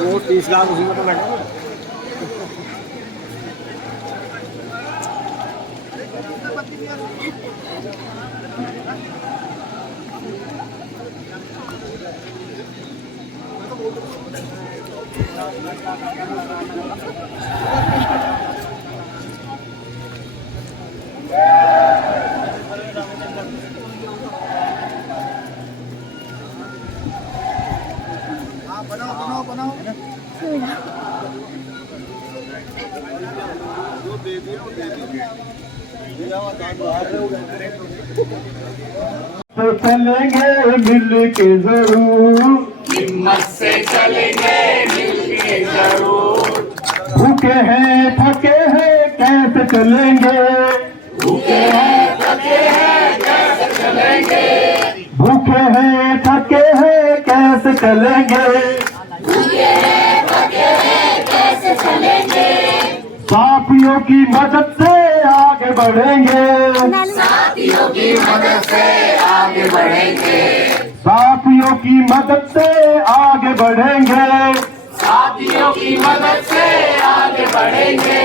वो 30 लाख उसी में तो बैठा बनाओ तो चलेंगे मिल के जरूर, हिम्मत से चलेंगे मिल के जरूर। भूखे हैं थके हैं कैसे चलेंगे, भूखे हैं थके हैं कैसे चलेंगे, भूखे हैं थके हैं कैसे चलेंगे, भूखे हैं थके हैं कैसे चलेंगे। साथियों की मदद से आगे बढ़ेंगे, साथियों की मदद से आगे बढ़ेंगे, साथियों की मदद से आगे बढ़ेंगे, साथियों की मदद से आगे बढ़ेंगे।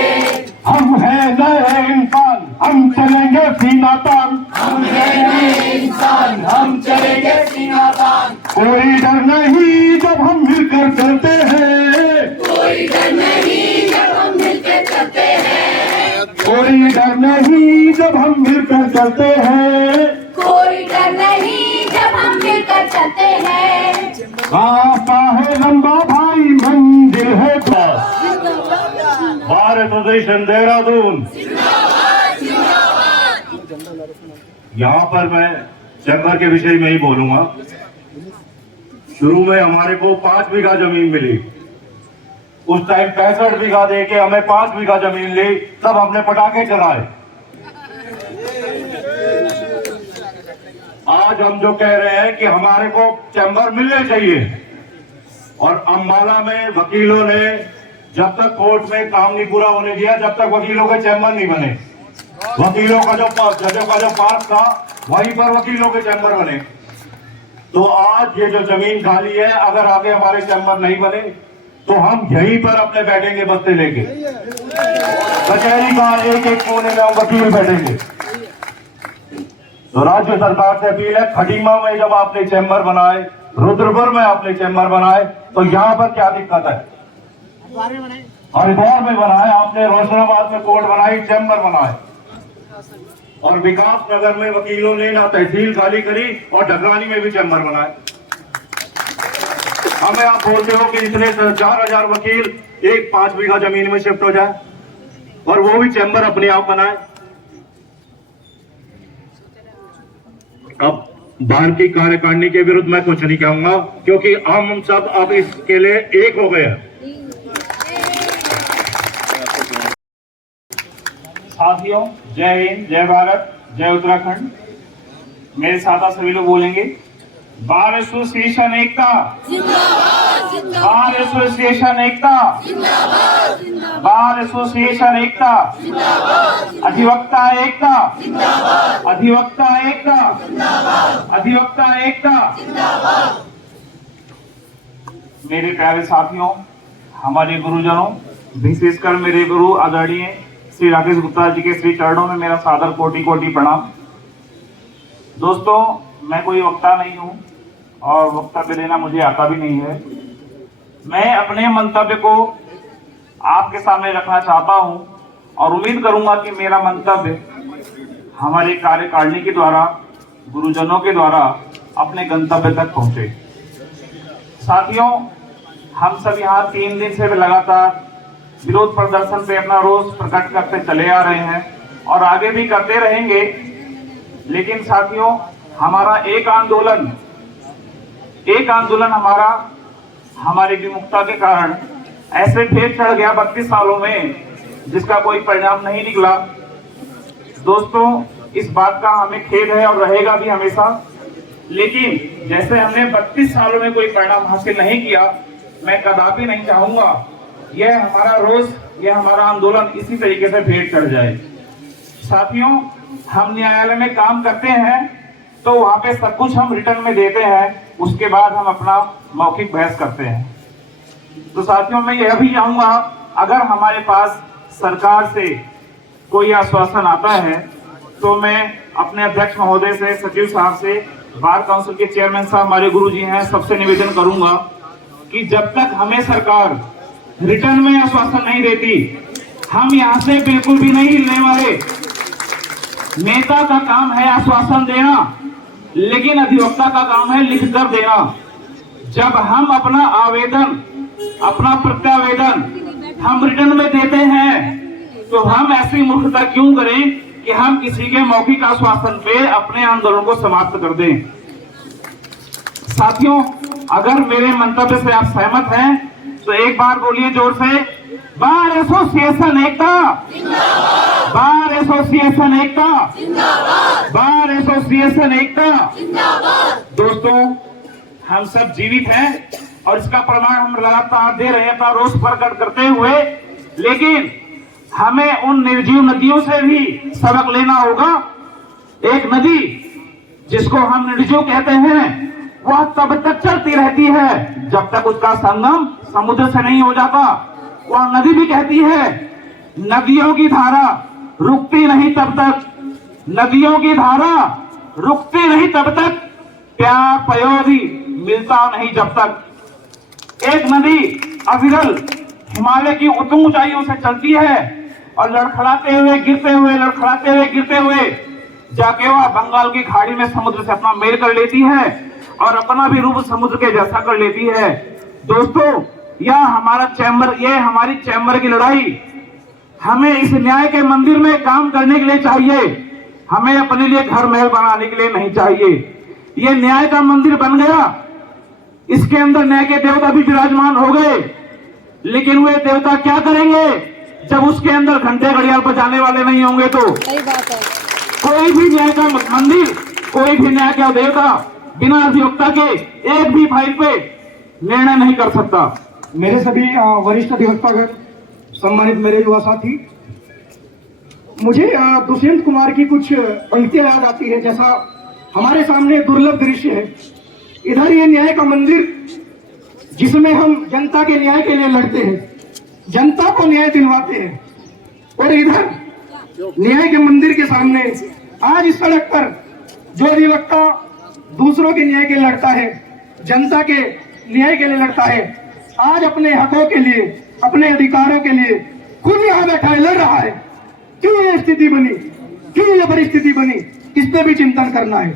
हम हैं नए इंसान हम चलेंगे सीना तान, हम हैं नए इंसान हम चलेंगे सीना तान। कोई डर नहीं जब हम मिलकर चलते हैं, कोई डर नहीं जब हम मिलकर चलते हैं, कोई डर नहीं जब हम मिलकर चलते हैं, कोई डर नहीं जब हम मिलकर चलते हैं। रास्ता है लंबा भाई मंजिल है भारत देशन देहरादून। यहाँ पर मैं चैम्बर के विषय में ही बोलूंगा। शुरू में हमारे को 5 बीघा जमीन मिली, उस टाइम 65 बीघा दे के हमें 5 बीघा जमीन ली, तब हमने पटाखे चलाए। आज हम जो कह रहे हैं कि हमारे को चैम्बर मिलने चाहिए, और अम्बाला में वकीलों ने जब तक कोर्ट में काम नहीं पूरा होने दिया, जब तक वकीलों के चैम्बर नहीं बने, वकीलों का जो जजों का जो पास था वहीं पर वकीलों के चैम्बर बने। तो आज ये जो जमीन खाली है, अगर आगे हमारे चैम्बर नहीं बने तो हम यहीं पर अपने बैठेंगे बस्ते लेके, कचहरी का एक एक कोने में हम वकील बैठेंगे। तो राज्य सरकार से अपील है, खटीमा में जब आपने चैम्बर बनाए, रुद्रपुर में आपने चैम्बर बनाए, तो यहाँ पर क्या दिक्कत है? हरिद्वार में बनाए आपने, रोशनाबाद में कोर्ट बनाई, चैम्बर बनाए, और विकास नगर में वकीलों ने ना तहसील खाली करी और ढगरानी में भी चैम्बर बनाए। हमें आप बोलते हो कि इतने 4000 वकील एक 5 बीघा जमीन में शिफ्ट हो जाए, और वो भी चैम्बर अपने आप बनाए। अब बाहर की कार्यकारिणी के विरुद्ध मैं कुछ नहीं कहूंगा, क्योंकि हम सब अब इसके लिए एक हो गए हैं। साथियों, जय हिंद, जय भारत, जय उत्तराखंड। मेरे साथ आप सभी लोग बोलेंगे, बार एसोसिएशन एकता जिंदाबाद, बार एसोसिएशन एकता जिंदाबाद, बार एसोसिएशन एकता जिंदाबाद, अधिवक्ता एकता जिंदाबाद, अधिवक्ता एकता जिंदाबाद, अधिवक्ता एकता जिंदाबाद। मेरे प्यारे साथियों, हमारे गुरुजनों, विशेषकर मेरे गुरु आदरणीय श्री राकेश गुप्ता जी के श्री चरणों में मेरा सादर कोटि कोटि प्रणाम। दोस्तों, मैं कोई वक्ता नहीं हूं और वक्तव्य देना मुझे आता भी नहीं है। मैं अपने मंतव्य को आपके सामने रखना चाहता हूं और उम्मीद करूंगा कि मेरा मंतव्य हमारे कार्यकारिणी के द्वारा, गुरुजनों के द्वारा अपने गंतव्य तक पहुंचे। साथियों, हम सब यहाँ 3 दिन से लगातार विरोध प्रदर्शन पे अपना रोष प्रकट करते चले आ रहे हैं और आगे भी करते रहेंगे। लेकिन साथियों, हमारा एक आंदोलन हमारा हमारी विमुखता के कारण ऐसे ढेर चढ़ गया 32 सालों में, जिसका कोई परिणाम नहीं निकला। दोस्तों, इस बात का हमें खेद है और रहेगा भी हमेशा। लेकिन जैसे हमने 32 सालों में कोई परिणाम हासिल नहीं किया, मैं कदापि नहीं चाहूंगा यह हमारा रोज, यह हमारा आंदोलन इसी तरीके से भेंट चढ़ जाए। साथियों, हम न्यायालय में काम करते हैं तो वहां पे सब कुछ हम रिटर्न में देते हैं, उसके बाद हम अपना मौखिक बहस करते हैं। तो साथियों, मैं यह भी चाहूंगा, अगर हमारे पास सरकार से कोई आश्वासन आता है तो मैं अपने अध्यक्ष महोदय से, सचिव साहब से, बार काउंसिल के चेयरमैन साहब हमारे गुरुजी हैं, सबसे निवेदन करूंगा कि जब तक हमें सरकार रिटर्न में आश्वासन नहीं देती, हम यहां से बिल्कुल भी नहीं हिलने वाले। नेता का काम है आश्वासन देना, लेकिन अधिवक्ता का काम है लिखकर देना। जब हम अपना आवेदन, अपना प्रत्यावेदन हम रिटर्न में देते हैं तो हम ऐसी मूर्खता क्यों करें कि हम किसी के मौखिक आश्वासन पे अपने आंदोलन को समाप्त कर दें। साथियों, अगर मेरे मंतव्य से आप सहमत हैं तो एक बार बोलिए जोर से, बार एसोसिएशन एकता, बार एसोसिएशन एकता, बार एसोसिएशन एकता। दोस्तों, हम सब जीवित हैं और इसका प्रमाण हम लगातार दे रहे हैं अपना रोष प्रकट करते हुए, लेकिन हमें उन निर्जीव नदियों से भी सबक लेना होगा। एक नदी जिसको हम निर्जीव कहते हैं, वह तब तक चलती रहती है जब तक उसका संगम समुद्र से नहीं हो जाता। वह नदी भी कहती है, नदियों की धारा रुकती नहीं तब तक, नदियों की धारा रुकती नहीं तब तक, प्यार पयोधी मिलता नहीं जब तक। एक नदी अविरल हिमालय की उत्तम ऊंचाइयों से चलती है और लड़खड़ाते हुए गिरते हुए, लड़खड़ाते हुए गिरते हुए जाके वह बंगाल की खाड़ी में समुद्र से अपना मेल कर लेती है और अपना भी रूप समुद्र के जैसा कर लेती है। दोस्तों, यह हमारा चैम्बर, यह हमारी चैम्बर की लड़ाई हमें इस न्याय के मंदिर में काम करने के लिए चाहिए, हमें अपने लिए घर महल बनाने के लिए नहीं चाहिए। यह न्याय का मंदिर बन गया, इसके अंदर न्याय के देवता भी विराजमान हो गए, लेकिन वे देवता क्या करेंगे जब उसके अंदर घंटे घड़ियाल बजाने वाले नहीं होंगे? तो सही बात है। कोई भी न्याय का मंदिर, कोई भी न्याय का देवता बिना अधिवक्ता के एक भी फाइल पे निर्णय नहीं कर सकता। मेरे सभी वरिष्ठ अधिवक्तागण, सम्मानित मेरे युवा साथी, मुझे दुष्यंत कुमार की कुछ पंक्तियां याद आती है। जैसा हमारे सामने दुर्लभ दृश्य है, इधर ये न्याय का मंदिर जिसमें हम जनता के न्याय के लिए लड़ते हैं, जनता को न्याय दिलवाते हैं, और इधर न्याय के मंदिर के सामने आज इस सड़क पर जो अधिवक्ता दूसरों के न्याय के लिए लड़ता है, जनता के न्याय के लिए लड़ता है, आज अपने हकों के लिए, अपने अधिकारों के लिए खुद यहाँ बैठा है, लड़ रहा है। क्यों ये स्थिति बनी, क्यों ये परिस्थिति बनी, इस पे भी चिंतन करना है।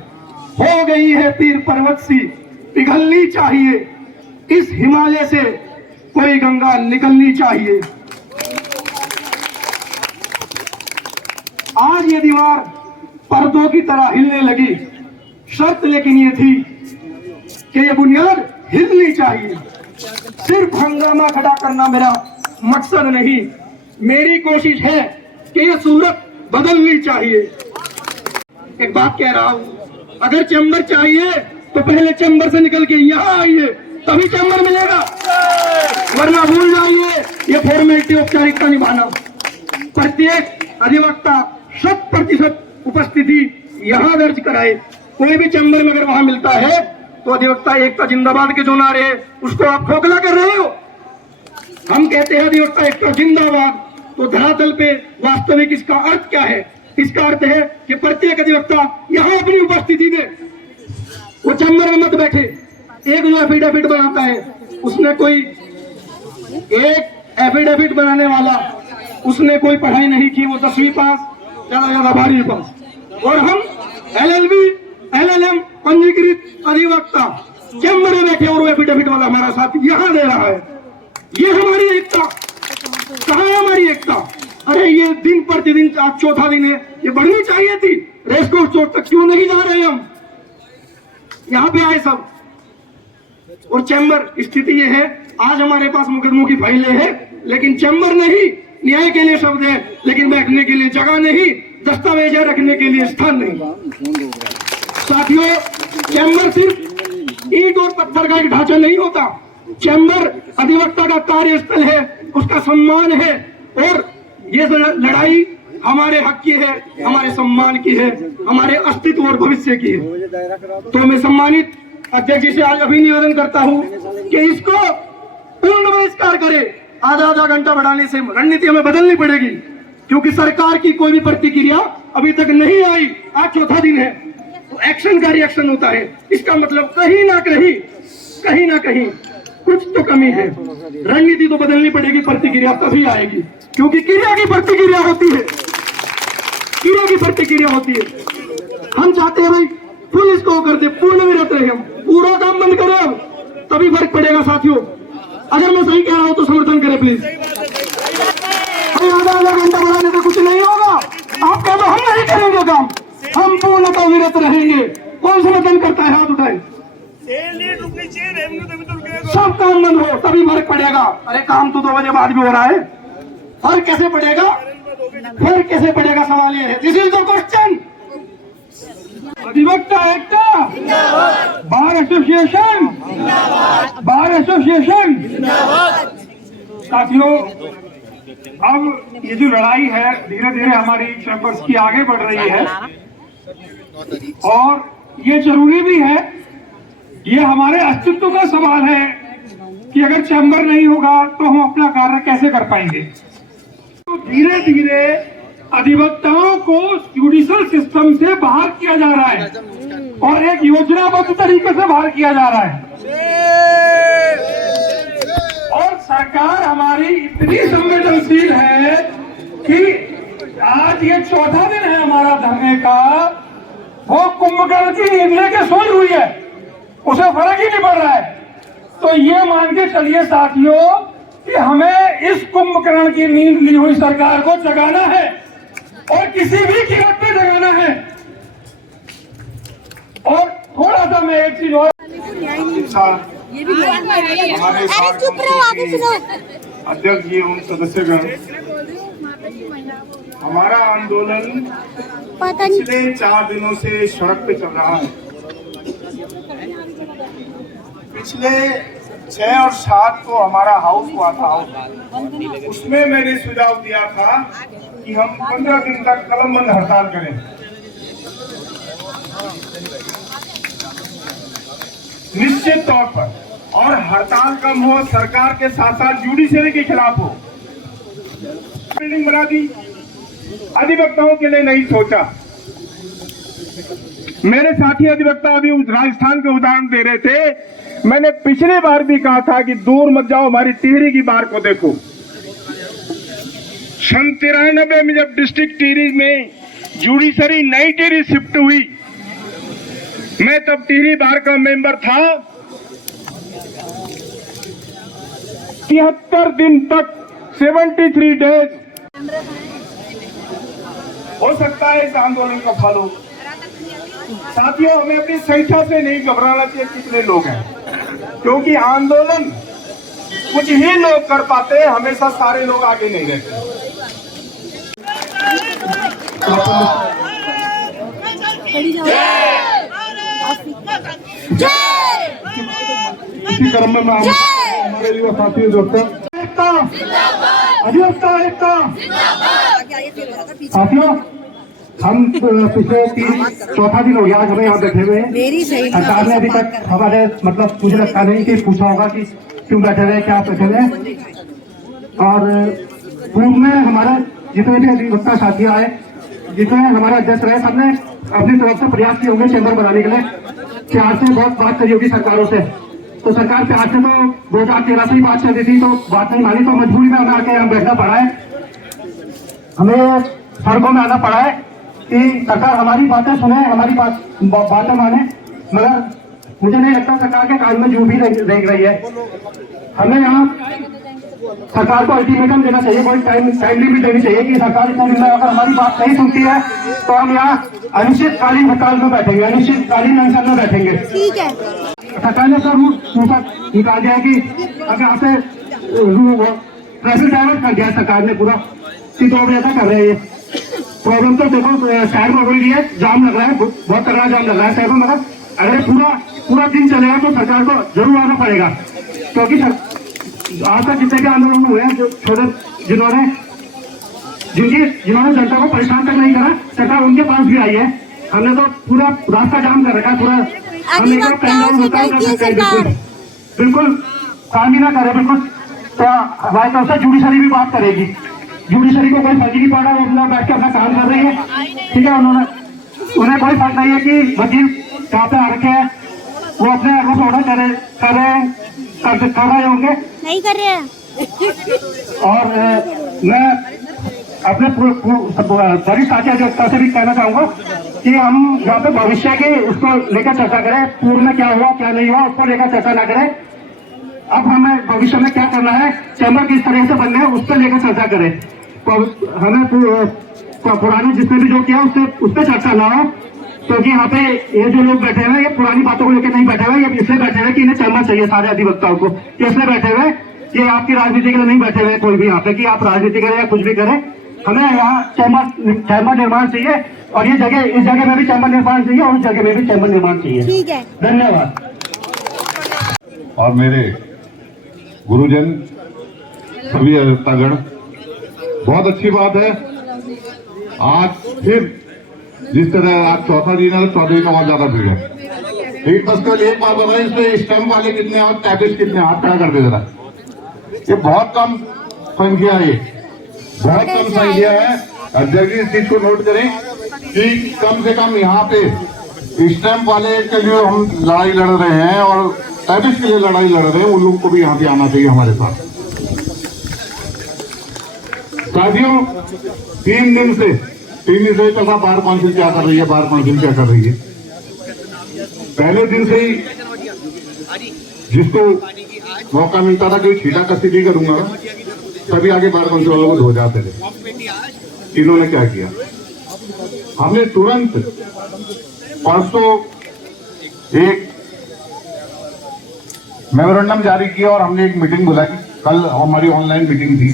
हो गई है पीर पर्वत सी, पिघलनी चाहिए, इस हिमालय से कोई गंगा निकलनी चाहिए। आज ये दीवार पर्दों की तरह हिलने लगी, शर्त लेकिन ये थी कि ये बुनियाद हिलनी चाहिए। सिर्फ हंगामा खड़ा करना मेरा मकसद नहीं, मेरी कोशिश है कि ये सूरत बदलनी चाहिए। एक बात कह रहा हूं, अगर चैम्बर चाहिए तो पहले चैम्बर से निकल के यहाँ आइए, तभी चैम्बर मिलेगा, वरना भूल जाइए ये फॉर्मेलिटी, औपचारिकता निभाना। प्रत्येक अधिवक्ता 100% उपस्थिति यहाँ दर्ज कराए। कोई भी चैम्बर में अगर वहां मिलता है तो अधिवक्ता एकता जिंदाबाद के जो नारे हैं उसको आप खोखला कर रहे हो। हम कहते हैं अधिवक्ता एकता जिंदाबाद, तो धरातल पे वास्तविक इसका अर्थ क्या है? इसका अर्थ है कि प्रत्येक अधिवक्ता यहाँ अपनी उपस्थिति दे, वो चैम्बर में मत बैठे। एक जो एफिडेविट बनाता है, उसने कोई, एक एफिडेविट बनाने वाला उसने कोई पढ़ाई नहीं की, वो 10वीं पास, ज्यादा 12वीं पास, और हम LLB LLM पंजीकृत अधिवक्ता चैम्बर में बैठे और वो एफिडेविट वाला हमारा साथ यहाँ दे रहा है। ये हमारी एकता कहाँ है? हमारी एकता, अरे ये दिन प्रतिदिन आज चौथा दिन है, ये बढ़नी चाहिए थी। रेसकोर्स चौक तक क्यों नहीं जा रहे हम? यहाँ पे आए सब, और चैम्बर स्थिति ये है, आज हमारे पास मुकदमों की फाइलें हैं, लेकिन चैम्बर नहीं, न्याय के लिए शब्द है लेकिन बैठने के लिए जगह नहीं। दस्तावेजें रखने के लिए स्थान नहीं। साथियों, चैम्बर सिर्फ ईंट और पत्थर का एक ढांचा नहीं होता। चैम्बर अधिवक्ता का कार्यस्थल है, उसका सम्मान है, और ये लड़ाई हमारे हक की है, हमारे सम्मान की है, हमारे अस्तित्व और भविष्य की है। तो मैं सम्मानित अध्यक्ष जी से आज अभी निवेदन करता हूं कि इसको पूर्ण बहिष्कार करे। आधा घंटा बढ़ाने से रणनीति हमें बदलनी पड़ेगी, क्योंकि सरकार की कोई भी प्रतिक्रिया अभी तक नहीं आई। आज चौथा दिन है, तो एक्शन का रिएक्शन होता है। इसका मतलब कहीं ना कहीं कुछ तो कमी है। रणनीति तो बदलनी पड़ेगी, प्रतिक्रिया तभी आएगी, क्योंकि क्रिया की प्रतिक्रिया होती है। हम चाहते हैं भाई फुल इसको कर दे, पूर्ण विरत रहे, हम पूरा काम बंद करें, अब तभी फर्क पड़ेगा। साथियों, अगर मैं सही कह रहा हूं तो समर्थन करें प्लीज। आधा घंटा बढ़ाने से कुछ नहीं होगा। आप कह दो हम नहीं करेंगे काम, हम पूर्णतः विरत रहेंगे। कौन समर्थन करता है? हाथ उठाए। सब काम बंद हो तभी फर्क पड़ेगा। अरे काम तो 2 बजे बाद भी हो रहा है, फर्क कैसे पड़ेगा? सवाल ये है। This is the question. अधिवक्ता एकता, बार एसोसिएशन, साथियों, अब ये जो लड़ाई है धीरे धीरे हमारी चैम्बर्स की आगे बढ़ रही है, और ये जरूरी भी है। ये हमारे अस्तित्व का सवाल है कि अगर चैम्बर नहीं होगा तो हम अपना कार्य कैसे कर पाएंगे। तो धीरे धीरे अधिवक्ताओं को जुडिशल सिस्टम से बाहर किया जा रहा है, और एक योजनाबद्ध तरीके से बाहर किया जा रहा है। और सरकार हमारी इतनी संवेदनशील है कि आज ये चौथा दिन है हमारा धरने का, वो कुंभकर्ण की नींद लेके सोई हुई है, उसे फर्क ही नहीं पड़ रहा है। तो ये मान के चलिए साथियों कि हमें इस कुंभकर्ण की नींद ली हुई सरकार को जगाना है, और किसी भी कीमत पे जगाना है। और थोड़ा सा मैं एक चीज और, हमारे अध्यक्ष जी एवं सदस्यगण, हमारा आंदोलन पिछले 4 दिनों से सड़क पे चल रहा है। पिछले 6 और 7 को हमारा हाउस हुआ था, उसमें मैंने सुझाव दिया था कि हम 15 दिन तक कलमबंद हड़ताल करें। निश्चित तौर पर, और हड़ताल कम हो, सरकार के साथ साथ जुडिशरी के खिलाफ हो। बिल्डिंग बना दी, अधिवक्ताओं के लिए नहीं सोचा। मेरे साथी अधिवक्ता अभी राजस्थान के उदाहरण दे रहे थे। मैंने पिछली बार भी कहा था कि दूर मत जाओ, हमारी टिहरी की बार को देखो। सन 93 में जब डिस्ट्रिक्ट टिहरी में जुडिशरी नई टिहरी शिफ्ट हुई, मैं तब टिहरी बार का मेंबर था। 73 दिन तक 73 डेज हो सकता है इस आंदोलन का फल हो। साथियों, हमें अपनी संख्या से नहीं घबराना चाहिए कितने लोग हैं, क्योंकि आंदोलन कुछ ही लोग कर पाते हैं, हमेशा सारे लोग आगे नहीं रहते। इसी क्रम में हमारे युवा साथी अधिवक्ता एकता, साथियों, हम पिछले 4था दिन हो गया आज हमें यहाँ बैठे हुए हैं। सरकार ने अभी तक हमारे मतलब मुझे लगता नहीं कि पूछा होगा कि क्यों बैठे हुए, क्या बैठे हुए। और पूर्व में हमारे जितने भी अधिवक्ता साथी आए, जितने हमारे अध्यक्ष रहे, सबने अपनी तरफ से प्रयास किए होंगे चैम्बर बनाने के लिए। प्यार से बहुत बात करी होगी सरकारों से, तो सरकार प्यार से तो 2013 से ही बात चल रही थी, तो बात नहीं मानी, तो मजबूरी में हमें आके यहाँ बैठना पड़ा है। हमें सड़कों में आना पड़ा है कि सरकार हमारी बातें सुने, हमारी बातें माने। मगर मुझे नहीं लगता सरकार के कान में जो भी देख रही है। हमें यहाँ सरकार को अल्टीमेटम देना चाहिए, कोई टाइम लिमिट देनी चाहिए कि सरकार इतने दिन में अगर हमारी बात नहीं सुनती है तो हम यहाँ अनिश्चितकालीन हड़ताल में बैठेंगे, अनिश्चितकालीन अनशन में बैठेंगे। ठीक है, सरकार ने सर रूट निकाल दिया कि अगर यहाँ से ट्रैफिक डायवर्ट कर दिया सरकार ने पूरा, कि 2 बजे तक कर रहे हैं। प्रॉब्लम तो देखो शहर में हो रही है, जाम लग रहा है, बहुत तगड़ा जाम लग रहा है शहर में, मगर अगर ये पूरा दिन चलेगा तो सरकार को जरूर आना पड़ेगा, क्योंकि आज तक जितने भी आंदोलन हुए हैं, जो छोटे जिन्होंने जनता को परेशान तक नहीं करा, सरकार उनके पास भी आई है। हमने तो पूरा रास्ता जाम कर रखा है, पूरा हम एक बिल्कुल काम ही ना करे, बिल्कुल तो हमारी तरफ से जुडिशरी भी बात करेगी। जुडिशरी को कोई फर्क नहीं पड़ा, वो अपना बैठ के अपना काम कर रही है, ठीक है। उन्हें कोई फर्क नहीं है कि वकील कहाँ पे आ रखे हैं, वो अपने ऑर्डर कर रहे होंगे, नहीं कर रहे हैं। और मैं अपने वरिष्ठ आचार्य से भी कहना चाहूंगा कि हम यहाँ पे भविष्य की उसको लेकर चर्चा करें, पूर्व में क्या हुआ क्या नहीं हुआ उसको लेकर चर्चा ना करें। अब हमें भविष्य में क्या करना है, चैम्बर किस तरह से बनना है उस पर लेकर चर्चा करें। तो हमें पुराने जिसने भी जो किया उस पर चर्चा ना हो, क्योंकि यहाँ पे ये जो लोग बैठे हुए ये पुरानी बातों को लेकर नहीं बैठे हुए, ये इसलिए बैठे हुए कि इन्हें चैम्बर चाहिए सारे अधिवक्ताओं को, इसलिए बैठे हुए। ये आपकी राजनीति के लिए नहीं बैठे हुए कोई भी यहाँ पे कि आप राजनीति करें या कुछ भी करें। हमें यहाँ चैम्बर निर्माण चाहिए, और ये जगह इस जगह में भी चैम्बर निर्माण चाहिए और उस जगह में भी चैम्बर निर्माण चाहिए। ठीक है, धन्यवाद। और मेरे गुरुजन सभी अधिवक्तागण, बहुत अच्छी बात है आज फिर जिस तरह आज चौथा दिन है, चौथे दिन और ज्यादा भीड़ है। लेकिन बस कल एक बात बताइए, इसमें स्टैम्प वाले कितने और टैपिस्ट कितने, हाथ खड़ा कर दे जरा। ये बहुत कम संख्या है, बहुत कम संख्या है। अध्यक्ष इस चीज को नोट करें कि कम से कम यहाँ पे स्टैम्प वाले के लिए हम लड़ाई लड़ रहे हैं और टैपिस्ट के लिए लड़ाई लड़ रहे हैं, उन लोगों को भी यहाँ पे आना चाहिए हमारे साथ। साथियों, 3 दिन से चला बार काउंसिल क्या कर रही है, बार काउंसिल क्या कर रही है। पहले दिन से ही जिसको मौका मिलता था कि छीटा कसी करूंगा, तभी आगे बार काउंसिल वालों को धो जाते थे। इन्होंने क्या किया, हमने तुरंत परसों एक मेमोरेंडम जारी किया और हमने एक मीटिंग बुलाई। कल हमारी ऑनलाइन मीटिंग थी,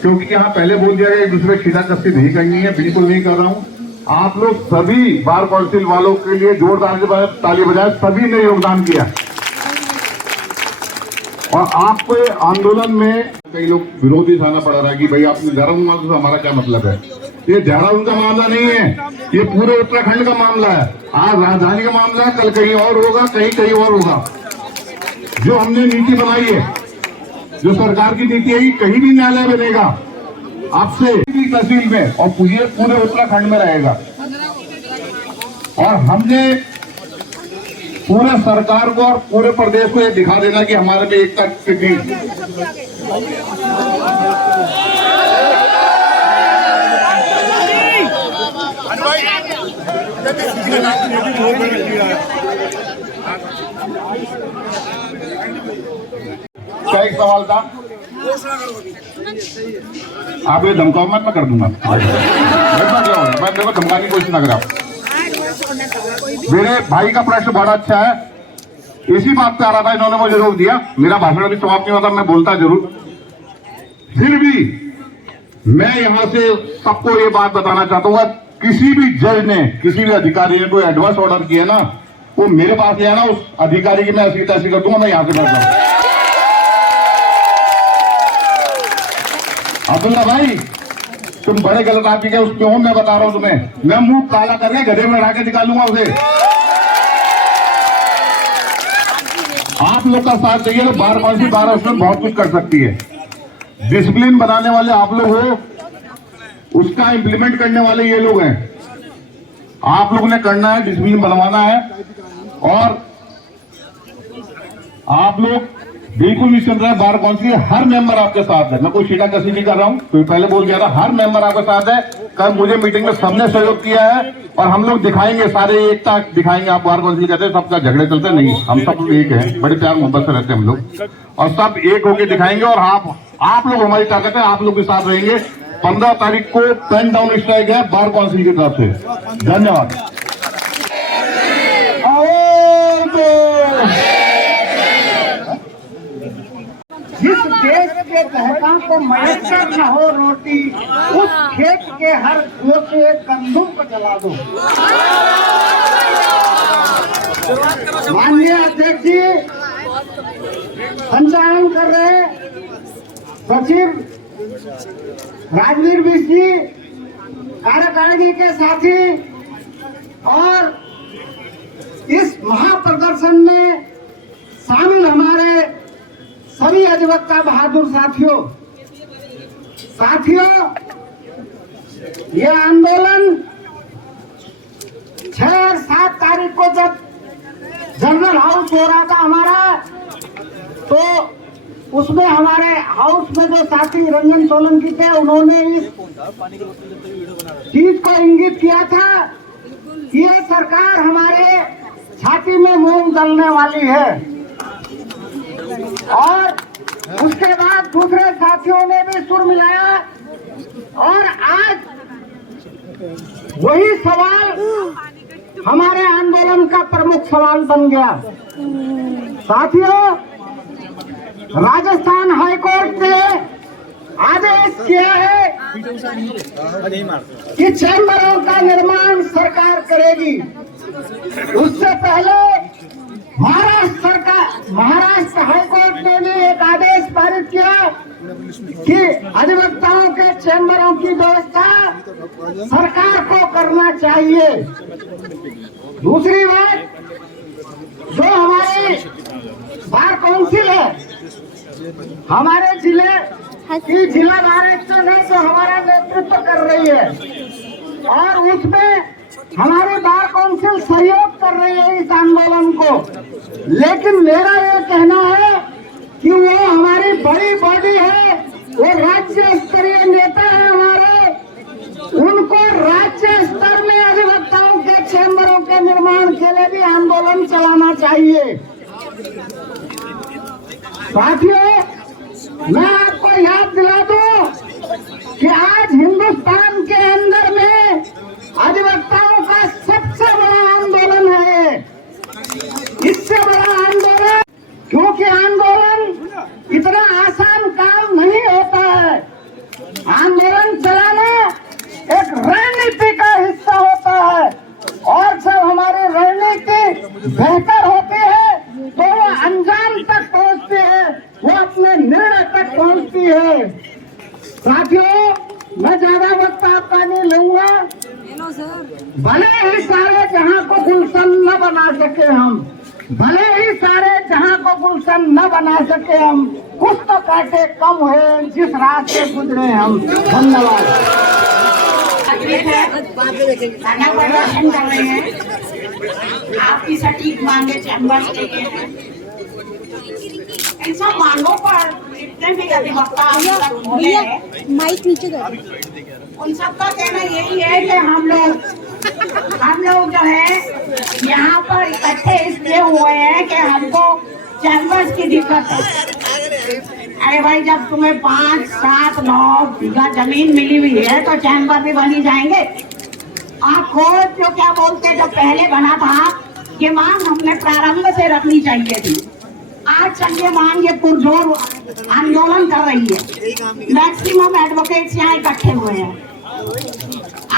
क्योंकि यहाँ पहले बोल दिया गया एक दूसरे छीटा कसी नहीं करनी है, बिल्कुल नहीं कर रहा हूँ। आप लोग सभी बार काउंसिल वालों के लिए जोरदार ताली बजाए, सभी ने योगदान किया। और आपको आंदोलन में कई लोग विरोधी थाना पड़ा रहा कि भाई आपने देहरादून मामले से हमारा क्या मतलब है। ये देहरादून का मामला नहीं है, ये पूरे उत्तराखंड का मामला है। आज राजधानी का मामला है, कल कहीं और होगा, कहीं और होगा। जो हमने नीति बनाई है, जो सरकार की नीति है, कहीं भी न्यायालय बनेगा आपसे भी तहसील में और पूरे उत्तराखंड में रहेगा। और हमने पूरे सरकार को और पूरे प्रदेश को ये दिखा देना कि हमारे में एकता कितनी। क्या एक सवाल था, आप ये धमकाओ मत, मैं कर दूंगा। मैं देखो धमकाने की कोशिश ना करें आप। मेरे भाई का प्रश्न बड़ा अच्छा है, इसी बात पे आ रहा था, इन्होंने मुझे रोक दिया। मेरा भाषण अभी समाप्त नहीं होता, मैं बोलता जरूर। फिर भी मैं यहां से सबको ये बात बताना चाहता हूँ, किसी भी जज ने, किसी भी अधिकारी ने कोई एडवर्स ऑर्डर किया ना, वो मेरे पास ले आना, उस अधिकारी की मैं ऐसी तैसी कर दूंगा, मैं यहां से बैठा हूं। अब्दुल्ला भाई, तुम बड़े गलत आदमी के उस पे हो, मैं बता रहा हूं तुम्हें। मैं मुंह काला करके गधे में उड़ा के निकालूंगा उसे। आप लोग का साथ चाहिए तो बार काउंसिल बार उसमें बहुत कुछ कर सकती है। डिसिप्लिन बनाने वाले आप लोग हो, उसका इंप्लीमेंट करने वाले ये लोग हैं। आप लोगों ने करना है, डिसिप्लिन बनवाना है। और आप लोग बिल्कुल निश्चिंत रहे, बार काउंसिल हर मेंबर आपके साथ है। मैं कोई छीटा कसी नहीं कर रहा हूं, तो पहले बोल दिया था, हर मेंबर आपके साथ है। कल मुझे मीटिंग में सबने सहयोग किया है और हम लोग दिखाएंगे, सारे एकता दिखाएंगे। आप बार काउंसिल कहते हैं सबका झगड़े चलते नहीं, हम सब एक हैं, बड़े प्यार मोहब्बत से रहते हैं हम लोग, और सब एक होके दिखाएंगे। और आप लोग हमारी ताकत है, आप लोग के साथ रहेंगे। 15 तारीख को पेन डाउन स्ट्राइक है बार काउंसिल की तरफ से। धन्यवाद। जिस देश के दहका को मयसर न हो रोटी, उस खेत के हर गोचे कंधों को जला दो। माननीय अध्यक्ष जी, संचालन कर रहे सचिव राजवीर बिष्ट जी, कार्यकारिणी के साथी और इस महाप्रदर्शन में शामिल हमारे सभी अधिवक्ता बहादुर साथियों, ये आंदोलन 6 और 7 तारीख को जब जनरल हाउस हो रहा था हमारा, तो उसमें हमारे हाउस में जो साथी रंजन सोलंकी थे, उन्होंने इस चीज को इंगित किया था कि ये सरकार हमारे छाती में मूंग दलने वाली है। और उसके बाद दूसरे साथियों ने भी सुर मिलाया और आज वही सवाल हमारे आंदोलन का प्रमुख सवाल बन गया। साथियों, राजस्थान हाईकोर्ट ने आदेश किया है कि चैम्बरों का निर्माण सरकार करेगी। उससे पहले महाराष्ट्र हाईकोर्ट ने भी एक आदेश पारित किया कि अधिवक्ताओं के चैम्बरों की व्यवस्था सरकार को करना चाहिए। दूसरी बात, जो हमारे बार काउंसिल है, हमारे जिले की जिला डायरेक्टर है जो हमारा नेतृत्व कर रही है, और उसमें हमारी बार काउंसिल सहयोग कर रही है इस आंदोलन को। लेकिन मेरा ये कहना है कि वो हमारी बड़ी बॉडी है, वो राज्य स्तरीय नेता है हमारे, उनको राज्य स्तर में अधिवक्ताओं के चैम्बरों के निर्माण के लिए भी आंदोलन चलाना चाहिए। साथियों, मैं आपको याद दिला दूं कि आज हिंदुस्तान के अंदर में अधिवक्ताओं का सबसे बड़ा आंदोलन है। इससे बड़ा आंदोलन, क्योंकि आंदोलन इतना आसान काम नहीं होता है। आंदोलन चलाना एक रणनीति का हिस्सा होता है, और जब हमारी रणनीति बेहतर होती है तो वो अंजाम तक पहुंचती है, वो अपने निर्णय तक पहुंचती है। साथियों, मैं ज्यादा वक्त आपका नहीं लूंगा। भले ही सारे जहां को गुलशन न बना सके हम, भले ही सारे जहां को गुलशन न बना सके हम, कुछ तो कांटे कम हुए जिस रात से गुजरे हम। धन्यवाद। प्रदर्शन कर रहे हैं, आपकी सटीक मांगे चैम्बर्स के लिए है। इन सब मांगों पर जितने भी अधिवक्ता बोले हैं, माइक नीचे कर, उन सबका कहना यही है कि हम लोग जो है यहाँ पर इकट्ठे इसलिए हुए हैं कि हमको चैम्बर्स की दिक्कत है। अरे भाई, जब तुम्हें 5, 7, 9 बीघा जमीन मिली हुई है तो चैम्बर भी बनी जाएंगे। आप खुद जो क्या बोलते, जो पहले बना था, ये मांग हमने प्रारंभ से रखनी चाहिए थी। आज चलिए मांग ये पुरजोर आंदोलन कर रही है। मैक्सिमम एडवोकेट्स यहाँ इकट्ठे हुए हैं।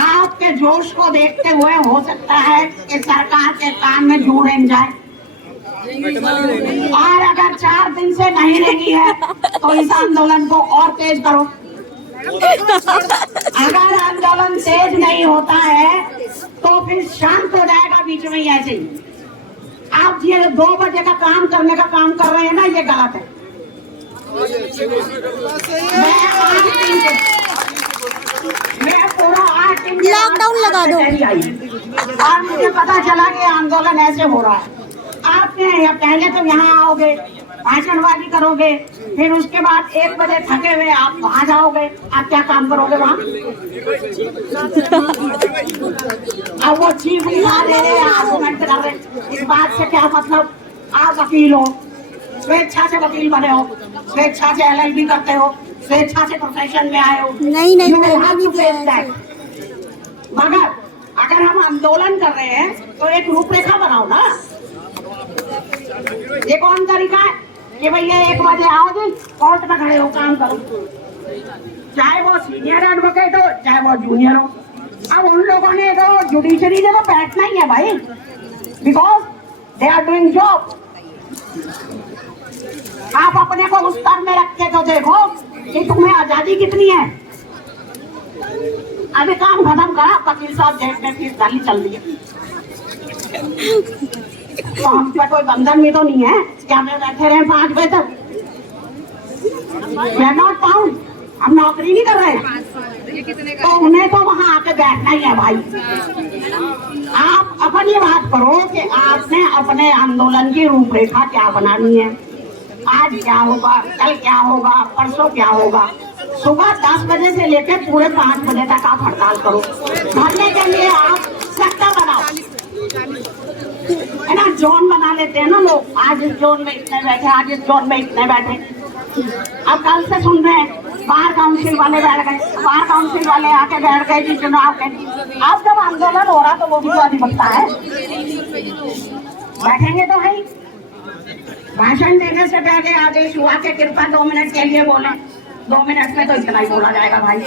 आपके जोश को देखते हुए हो सकता है कि सरकार के कान में जू रेंग जाए, और अगर 4 दिन से नहीं रेंगी है तो इस आंदोलन को और तेज करो। अगर आंदोलन तेज नहीं होता है तो फिर शांत हो जाएगा बीच में ही ऐसे ही। आप ये 2 बजे का काम करने का काम कर रहे हैं ना, ये गलत है। मैं पूरा 8 दिन लॉकडाउन लगा दो। और मुझे पता चला कि आंदोलन ऐसे हो रहा है। आपने पहले तो यहाँ आओगे, भाषणबाजी करोगे, फिर उसके बाद 1 बजे थके हुए आप वहाँ जाओगे। आप क्या काम करोगे वहाँ? अब वो चीफ यहाँ ले रहे, आर्गुमेंट कर रहे, इस बात से क्या मतलब? आप वकील हो, स्वेच्छा से वकील बने हो, स्वेच्छा से LLB करते हो, स्वेच्छा से प्रोफेशन में आए हो। नहीं मगर अगर हम आंदोलन कर रहे हैं तो एक रूपरेखा बनाओ ना। ये कौन तरीका है? कि भैया 1 बजे आओ जी, कोर्ट में खड़े हो, काम करो, चाहे वो सीनियर एडवोकेट हो चाहे वो जूनियर हो। अब उन लोगों ने तो जुडिशरी में तो बैठना ही है भाई, because they are doing job. आप अपने को उस स्तर में रख के तो देखो कि तुम्हें आजादी कितनी है। अभी काम खत्म करा, वकील साहब जेब में फीस डाली, चल दिया। तो हम पे कोई बंधन में तो नहीं है कि हमें बैठे रहे 5 बजे तक। वी आर नॉट बाउंड, हम नौकरी नहीं कर रहे, तो उन्हें तो वहाँ आके बैठना ही है भाई। आप अपन ये बात करो कि आपने अपने आंदोलन की रूपरेखा क्या बनानी है, आज क्या होगा, कल क्या होगा, परसों क्या होगा। सुबह 10 बजे से लेकर पूरे 5 बजे तक आप हड़ताल करो। भरने के लिए आप सेक्टर बनाओ, है ना, जोन बना लेते हैं ना लोग, आज इस जोन में इतने बैठे, आज इस जोन में इतने बैठे। अब कल से सुन रहे हैं बार काउंसिल वाले बैठ गए, बार काउंसिल वाले आके बैठ गए जी चुनाव के। अब जब आंदोलन हो रहा तो वो भी तो अधिवक्ता है, बैठेंगे तो है। भाषण देने से पहले आदेश हुआ कि कृपया 2 मिनट के लिए बोले, 2 मिनट में तो इतना ही बोला जाएगा भाई।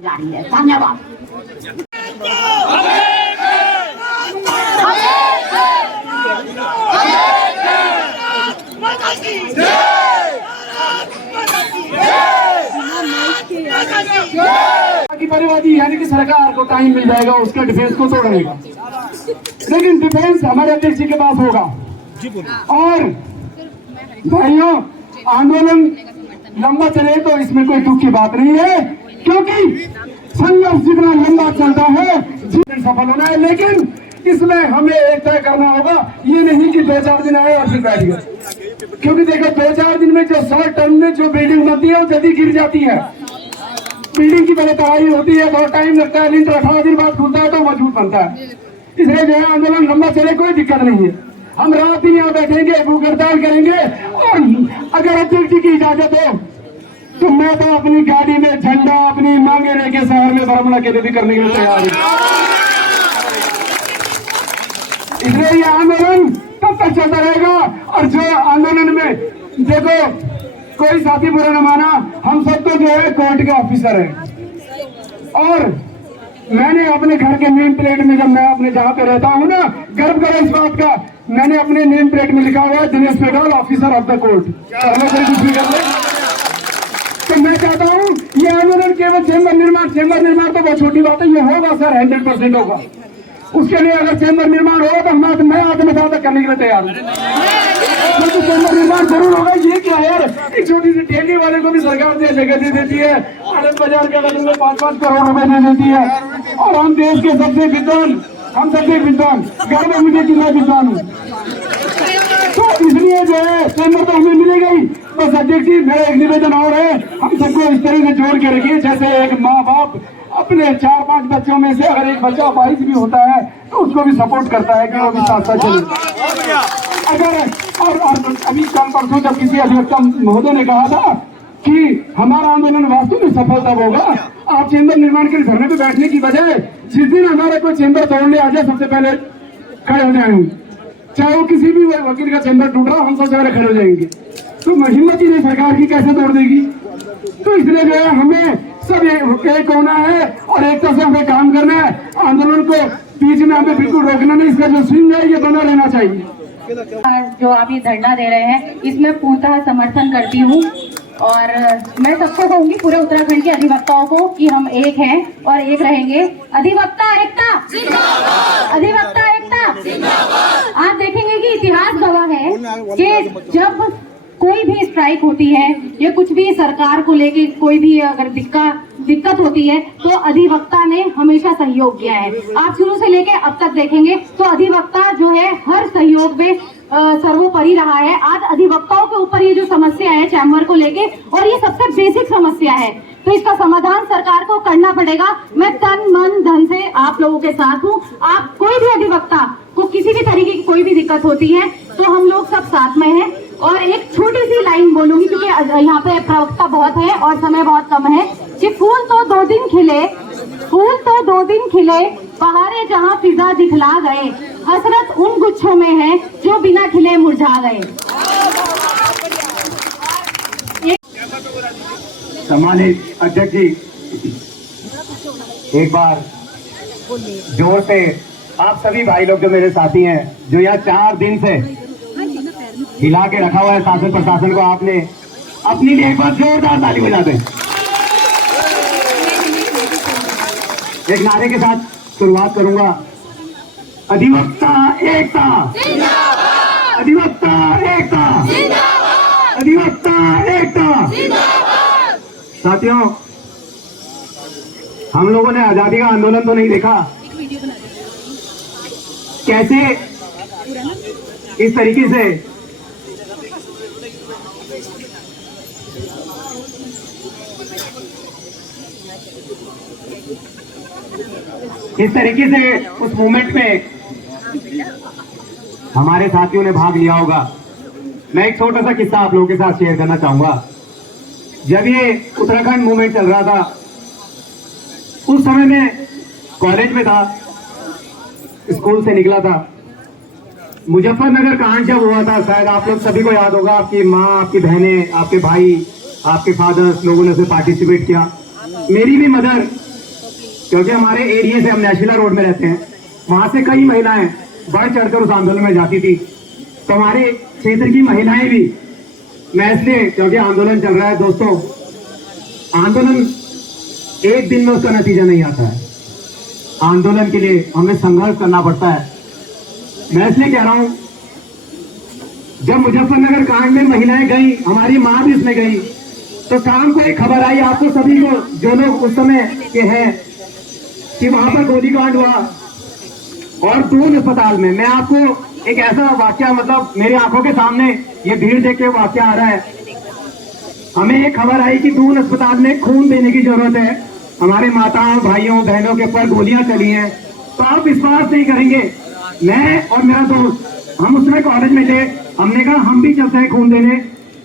जारी है, धन्यवाद। की परिवादी यानी कि सरकार को टाइम मिल जाएगा उसका डिफेंस को तोड़ने का, लेकिन डिफेंस हमारे अध्यक्ष जी के पास होगा। और भाइयों, आंदोलन लंबा चले तो इसमें कोई दुख की बात नहीं है, क्योंकि संघर्ष जितना लंबा चलता है जितना सफल होना है। लेकिन इसमें हमें एक तय करना होगा, ये नहीं कि 2-4 दिन आए और फिर बैठ गए। क्योंकि देखो 2-4 दिन में जो शॉर्ट टर्म में जो बिल्डिंग बनती है वो जल्दी गिर जाती है। बिल्डिंग की पहले तैयारी होती है, बहुत टाइम लगता है, लिंटर 18 दिन बाद खुलता है तो मजबूत बनता है। इसलिए जो है आंदोलन लंबा चले कोई दिक्कत नहीं है। हम रात दिन यहाँ बैठेंगे, भूख हड़ताल करेंगे, और अगर अध्यक्ष जी की इजाजत हो तो मैं तो अपनी गाड़ी में झंडा अपनी मांगे लेके शहर में बरामदा के लिए भी करने के लिए तैयार हूँ। इसलिए ये आंदोलन तब तक चलता रहेगा। और जो आंदोलन में देखो, कोई साथी बुरा न माना, हम सब तो जो है कोर्ट के ऑफिसर हैं। और मैंने अपने घर के नेम प्लेट में, जब मैं अपने जहाँ पे रहता हूँ ना, गर्व करो इस बात का, मैंने अपने नेम प्लेट में लिखा हुआ है Dinesh Pedwal, officer of the court. तो मैं चाहता हूँ ये आंदोलन केवल चैम्बर निर्माण तो बहुत छोटी बात है, ये होगा सर, 100% होगा। उसके लिए अगर चैम्बर निर्माण होगा तो मैं आत्मसात तक करने के लिए तैयार हूँ। तो चैम्बर निर्माण जरूर होगा। ये क्या है यार, एक छोटी सी ठेली वाले को भी सरकार जगह दे देती है, आनंद बाजार के बगल में 5-5 करोड़ रुपए दे देती है। और हम देश के सबसे विद्वान, गर्व है मुझे कि मैं विद्वान हूँ। तो इसलिए जो है चैम्बर तो हमें मिलेगा ही। बस अध्यक्ष जी, मेरा एक निवेदन और है, हम सबको इस तरह से जोड़ के रखिए, जैसे एक माँ बाप अपने 4-5 बच्चों में से अगर एक बच्चा 22 भी होता है तो उसको भी सपोर्ट करता है कि वो भी साथ साथ चले। अगर और अभी कल परसों जब किसी अधिवक्ता महोदय ने कहा था कि हमारा आंदोलन वास्तव में सफल तब होगा, आप चैम्बर निर्माण के धरने पे बैठने की बजाय जिस दिन हमारे कोई चैम्बर तोड़ने आ जाए सबसे पहले खड़े हो जाएंगे, चाहे वो किसी भी वकील का चैम्बर टूट रहा, हम सबसे पहले खड़े हो जाएंगे। तो हिम्मत ही नहीं सरकार की, कैसे तोड़ देगी। तो इसलिए जो है हमें सब एक होना है और एकता से हमें काम करना है। आंदोलन को बीच में हमें बिल्कुल रोकना नहीं, इसका जो स्विंग है ये बना रहना चाहिए। जो अभी धरना दे रहे हैं इसमें पूर्णतः समर्थन करती हूँ। और मैं सबको कहूंगी, पूरे उत्तराखंड के अधिवक्ताओं को, कि हम एक हैं और एक रहेंगे। अधिवक्ता एकता जिंदाबाद, अधिवक्ता एकता जिंदाबाद। आप देखेंगे कि इतिहास गवाह है कि जब कोई भी स्ट्राइक होती है या कुछ भी सरकार को लेके कोई भी अगर दिक्कत होती है तो अधिवक्ता ने हमेशा सहयोग किया है। आप शुरू से लेके अब तक देखेंगे तो अधिवक्ता जो है हर सहयोग में सर्वोपरि रहा है। आज अधिवक्ताओं के ऊपर ये जो समस्या है चैम्बर को लेके, और ये सबसे बेसिक समस्या है, तो इसका समाधान सरकार को करना पड़ेगा। मैं तन मन धन से आप लोगों के साथ हूँ। आप कोई भी अधिवक्ता को किसी भी तरीके की कोई भी दिक्कत होती है तो हम लोग सब साथ में हैं। और एक छोटी सी लाइन बोलूंगी क्योंकि यहाँ पे प्रवक्ता बहुत है और समय बहुत कम है, कि फूल तो 2 दिन खिले, बहारें जहाँ फिजा दिखला गए, हसरत उन गुच्छों में है जो बिना खिले मुरझा गए। सम्मानित अध्यक्ष जी, एक बार जोर से आप सभी भाई लोग जो मेरे साथी हैं, जो यहाँ 4 दिन से हिला के रखा हुआ है शासन प्रशासन को, आपने अपने लिए एक बार जोरदार ताली बजा दें। एक नारे के साथ शुरुआत करूंगा। अधिवक्ता एकता, अधिवक्ता एकता, अधिवक्ता एकता। साथियों, हम लोगों ने आजादी का आंदोलन तो नहीं देखा, कैसे इस तरीके से उस मूवमेंट में हमारे साथियों ने भाग लिया होगा। मैं एक छोटा सा किस्सा आप लोगों के साथ शेयर करना चाहूंगा। जब ये उत्तराखंड मूवमेंट चल रहा था, उस समय मैं कॉलेज में था, स्कूल से निकला था। मुजफ्फरनगर कांड जब हुआ था, शायद आप लोग सभी को याद होगा, आपकी माँ, आपकी बहनें, आपके भाई, आपके फादर्स लोगों ने उसे पार्टिसिपेट किया। मेरी भी मदर, क्योंकि हमारे एरिया से, हम नेशनल रोड में रहते हैं, वहां से कई महिलाएं बढ़ चढ़कर उस आंदोलन में जाती थी। तो हमारे क्षेत्र की महिलाएं भी, मैं इसलिए क्योंकि आंदोलन चल रहा है दोस्तों, आंदोलन एक दिन में उसका नतीजा नहीं आता है। आंदोलन के लिए हमें संघर्ष करना पड़ता है। मैं इसलिए कह रहा हूं, जब मुजफ्फरनगर कांड में महिलाएं गई, हमारी मां भी इसमें गई, तो शाम को एक खबर आई आपको सभी को, जो लोग उस समय के हैं, कि वहां पर गोलीकांड हुआ और दून अस्पताल में। मैं आपको एक ऐसा वाकया, मतलब मेरी आंखों के सामने ये भीड़ देख के वाकया आ रहा है। हमें एक खबर आई कि दून अस्पताल में खून देने की जरूरत है, हमारे माताओं, भाइयों, बहनों के ऊपर गोलियां चली हैं। तो आप विश्वास नहीं करेंगे, मैं और मेरा दोस्त, हम उसमें कॉलेज में थे, हमने कहा हम भी चलते हैं खून देने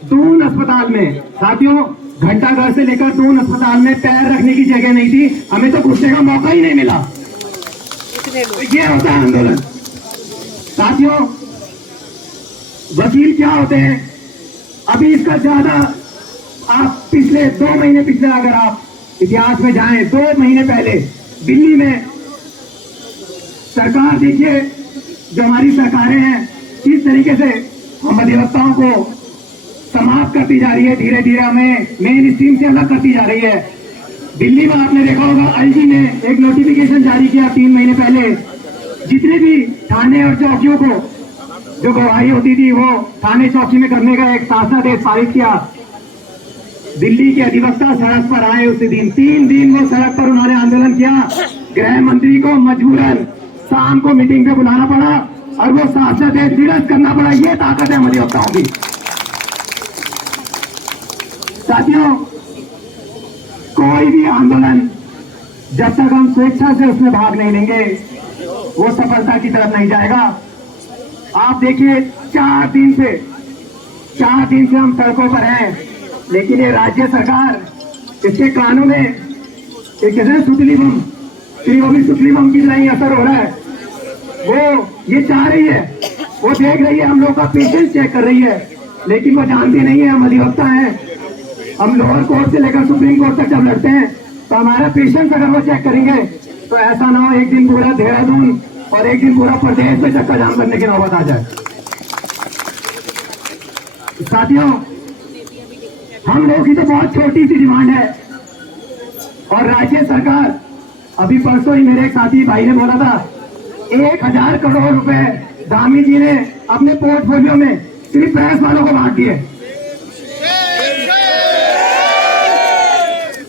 दून अस्पताल में। साथियों, घंटाघर से लेकर दून अस्पताल में पैर रखने की जगह नहीं थी, हमें तो घुसने का मौका ही नहीं मिला। ये होता है आंदोलन। साथियों, वकील क्या होते हैं, अभी इसका ज्यादा, आप पिछले 2 महीने पिछले अगर आप इतिहास में जाएं, 2 महीने पहले दिल्ली में सरकार, देखिए जो हमारी सरकारें हैं, किस तरीके से हम अधिवक्ताओं को समाप्त करती जा रही है, धीरे धीरे हमें मेन स्ट्रीम से अलग करती जा रही है। दिल्ली में आपने देखा होगा, आईजी ने एक नोटिफिकेशन जारी किया 3 महीने पहले, जितने भी थाने और चौकियों को जो गवाही होती थी वो थाने चौकी में करने का एक शासनादेश पारित किया। दिल्ली के अधिवक्ता सड़क पर आए उस दिन, 3 दिन वो सड़क पर उन्होंने आंदोलन किया। गृह मंत्री को मजबूरन शाम को मीटिंग पे बुलाना पड़ा और वो शासनादेश निरस्त करना पड़ा। ये ताकत है अधिवक्ताओं की। साथियों, कोई भी आंदोलन जब तक हम स्वेच्छा से उसमें भाग नहीं लेंगे, वो सफलता की तरफ नहीं जाएगा। आप देखिए, 4 दिन से हम सड़कों पर हैं, लेकिन ये राज्य सरकार, इसके कानों में एक सुतली बम की नहीं असर हो रहा है। वो ये चाह रही है, वो देख रही है, हम लोग का पेशेंस चेक कर रही है, लेकिन वो जानती नहीं है हम अधिवक्ता हैं। हम लोअर कोर्ट से लेकर सुप्रीम कोर्ट तक जब लड़ते हैं, तो हमारा पेशेंस अगर वो चेक करेंगे, तो ऐसा ना हो एक दिन पूरा देहरादून और एक दिन पूरा प्रदेश में चक्का जाम करने की नौबत आ जाए। साथियों, हम लोगों की तो बहुत छोटी सी डिमांड है, और राज्य सरकार, अभी परसों ही मेरे एक साथी भाई ने बोला था, 1000 करोड़ रुपए दामी जी ने अपने पोर्टफोलियो में सिर्फ प्रेस वालों को बांट दिए।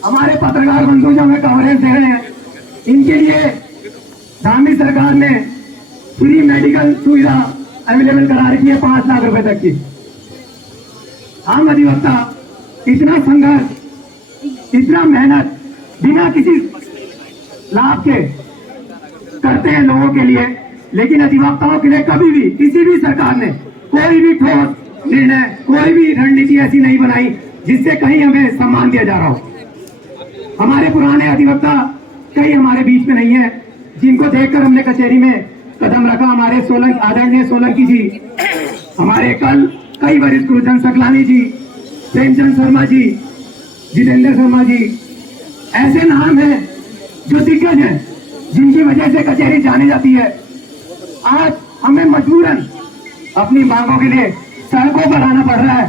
हमारे पत्रकार बंधु जो हमें कवरेज दे रहे हैं, इनके लिए धामी सरकार ने फ्री मेडिकल सुविधा अवेलेबल करा रखी है 5 लाख रुपए तक की। हम अधिवक्ता इतना संघर्ष, इतना मेहनत बिना किसी लाभ के करते हैं लोगों के लिए, लेकिन अधिवक्ताओं के लिए कभी भी किसी भी सरकार ने कोई भी ठोस निर्णय, कोई भी रणनीति ऐसी नहीं बनाई जिससे कहीं हमें सम्मान दिया जा रहा हो। हमारे पुराने अधिवक्ता कई हमारे बीच में नहीं है, जिनको देखकर हमने कचहरी में कदम रखा। हमारे आदरणीय सोलंकी जी, हमारे कल कई वरिष्ठ गुरुजन सकलानी जी, प्रेमचंद शर्मा जी, जितेंद्र शर्मा जी, ऐसे नाम हैं जो दिग्गज हैं, जिनकी वजह से कचहरी जानी जाती है। आज हमें मजबूरन अपनी मांगों के लिए सड़कों पर आना पड़ रहा है।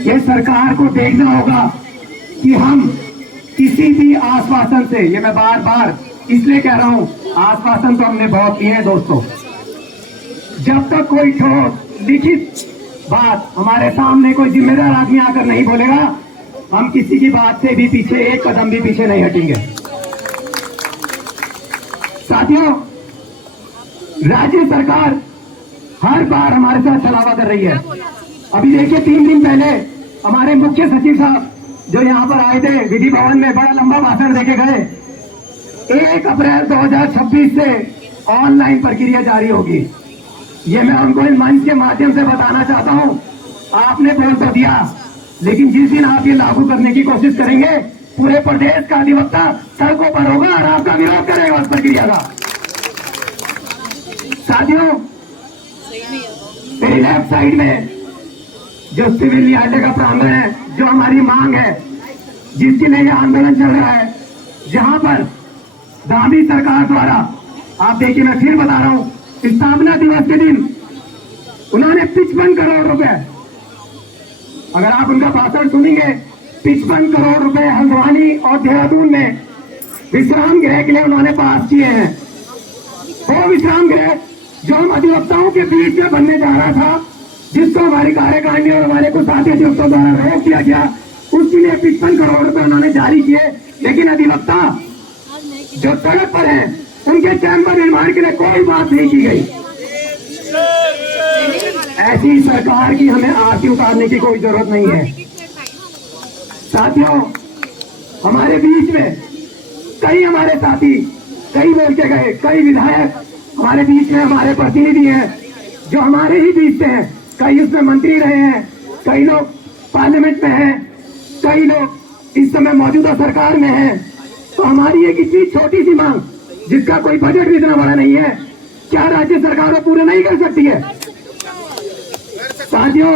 ये सरकार को देखना होगा कि हम किसी भी आश्वासन से, ये मैं बार बार इसलिए कह रहा हूं, आश्वासन तो हमने बहुत किए हैं दोस्तों, जब तक कोई ठोस लिखित बात हमारे सामने कोई जिम्मेदार आदमी आकर नहीं बोलेगा, हम किसी की बात से भी पीछे, एक कदम भी पीछे नहीं हटेंगे। साथियों, राज्य सरकार हर बार हमारे साथ छलावा कर रही है। अभी देखिए 3 दिन पहले हमारे मुख्य सचिव साहब जो यहाँ पर आए थे विधि भवन में, बड़ा लंबा भाषण देके गए। 1 अप्रैल 2026 से ऑनलाइन प्रक्रिया जारी होगी। ये मैं उनको इस मंच के माध्यम से बताना चाहता हूँ। आपने बोल तो दिया, लेकिन जिस दिन आप ये लागू करने की कोशिश करेंगे, पूरे प्रदेश का अधिवक्ता सड़कों पर होगा और आपका विरोध करेगा उस प्रक्रिया का। साथियों, मेरी लेफ्ट साइड में जो सिविल न्यायालय का प्रांगण है, जो हमारी मांग है, जिसके लिए यह आंदोलन चल रहा है, जहां पर दावी सरकार द्वारा, आप देखिए मैं फिर बता रहा हूं, स्थापना दिवस के दिन उन्होंने 55 करोड़ रुपए, अगर आप उनका भाषण सुनेंगे, 55 करोड़ रुपए हल्द्वानी और देहरादून में विश्राम गृह के लिए उन्होंने पास किए हैं। वो विश्राम गृह जो हम अधिवक्ताओं के बीच में बनने जा रहा था, जिसको हमारी कार्यकारिणी और हमारे कुछ साथी अधिवक्ताओं द्वारा रोक दिया गया, उसके लिए 55 करोड़ रुपए उन्होंने जारी किए, लेकिन अधिवक्ता जो सड़क पर हैं, उनके चैम्बर निर्माण के लिए कोई बात नहीं की गई। ऐसी सरकार की हमें आरती उतारने की कोई जरूरत नहीं है। साथियों, हमारे बीच में कई हमारे साथी, कई बोल के गए, कई विधायक हमारे बीच में, हमारे प्रतिनिधि हैं जो हमारे ही बीच से हैं। कई उसमें मंत्री रहे हैं, कई लोग पार्लियामेंट में हैं, कई लोग इस समय मौजूदा सरकार में हैं। तो हमारी एक इतनी छोटी सी मांग, जिसका कोई बजट भी इतना बड़ा नहीं है, क्या राज्य सरकार वो पूरा नहीं कर सकती है? साथियों,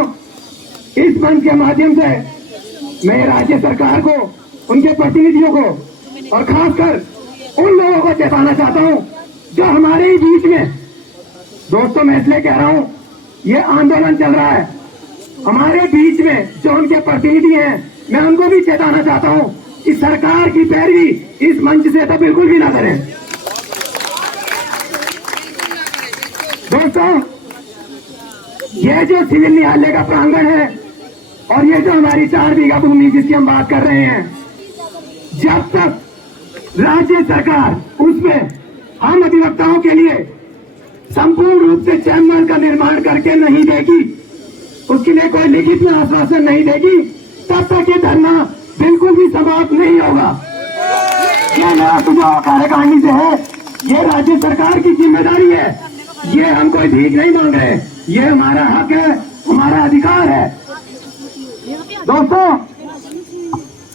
इस मंच के माध्यम से मैं राज्य सरकार को, उनके प्रतिनिधियों को और खासकर उन लोगों को चेताना चाहता हूं जो हमारे ही बीच में, दोस्तों मैं इसलिए कह रहा हूं, ये आंदोलन चल रहा है, हमारे बीच में जो उनके प्रतिनिधि हैं, मैं उनको भी चेताना चाहता हूं कि सरकार की पैरवी इस मंच से तो बिल्कुल भी ना करें। दोस्तों, ये जो सिविल न्यायालय का प्रांगण है और ये जो हमारी 4 बीघा भूमि जिसकी हम बात कर रहे हैं, जब तक राज्य सरकार उसमें हम अधिवक्ताओं के लिए संपूर्ण रूप से चैम्बर का निर्माण करके नहीं देगी, उसके लिए कोई लिखित में आश्वासन नहीं देगी, तब तक ये धरना बिल्कुल भी समाप्त नहीं होगा। ये नया सुझाव कार्यकारिणी से है, ये राज्य सरकार की जिम्मेदारी है, ये हम कोई भीख नहीं मांग रहे, ये हमारा हक है, हमारा अधिकार है। दोस्तों,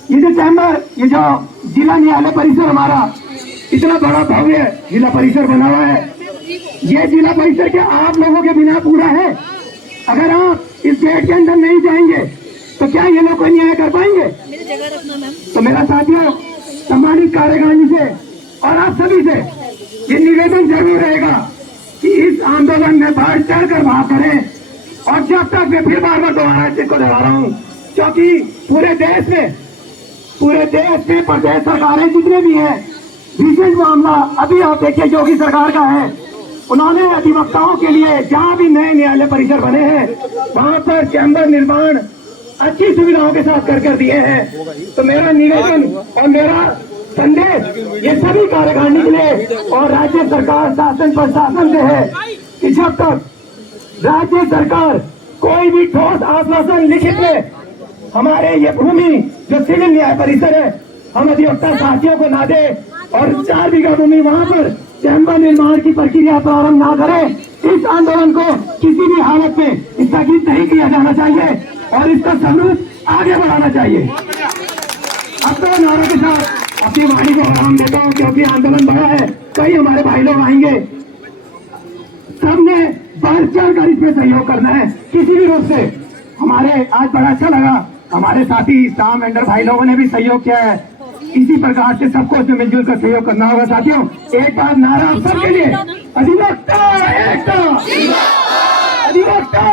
ये जो चैम्बर, ये जो जिला न्यायालय परिसर हमारा इतना बड़ा भव्य जिला परिसर बना हुआ है, ये जिला परिसर के आप लोगों के बिना पूरा है। अगर आप इस गेट के अंदर नहीं जाएंगे तो क्या ये लोग कोई न्याय कर पाएंगे? तो मेरा साथियों, सम्मानित कार्यकारिणी से और आप सभी से ये निवेदन जरूर रहेगा कि इस आंदोलन में बढ़ चढ़कर भाग करें। और जब तक मैं फिर बार बार दोबारा इस चीज को दोहरा रहा हूँ, क्योंकि पूरे देश में प्रदेश सरकारें जितने भी हैं, विशेष मामला अभी आप देखिए योगी सरकार का है, उन्होंने अधिवक्ताओं के लिए जहां भी नए न्यायालय परिसर बने हैं, वहां पर चैम्बर निर्माण अच्छी सुविधाओं के साथ कर दिए हैं। तो मेरा निवेदन और मेरा संदेश ये सभी कार्यकारिणी के लिए और राज्य सरकार, शासन प्रशासन से है कि जब तक राज्य सरकार कोई भी ठोस आश्वासन लिखित में हमारे ये भूमि जो सिविल न्याय परिसर है, हम अधिवक्ता साथियों को ना दे और 4 बीघा भूमि वहां पर चैम्बर निर्माण की प्रक्रिया प्रारंभ ना करें, इस आंदोलन को किसी भी हालत में स्थगित नहीं किया जाना चाहिए और इसका सबूत आगे बढ़ाना चाहिए। अब तो नारों के साथ अपनी वाणी को आराम देता हूँ, क्योंकि आंदोलन बड़ा है, कई हमारे भाई लोग आएंगे, सबने बढ़ चढ़ कर इसमें सहयोग करना है किसी भी रूप से। हमारे आज बड़ा अच्छा लगा हमारे साथी शाम एंडर भाई लोगों ने भी सहयोग किया है। इसी प्रकार से सबको इसमें मिलजुल कर सहयोग करना होगा। साथियों, एक बार नारा आप सबके लिए, अधिवक्ता एकता, अधिवक्ता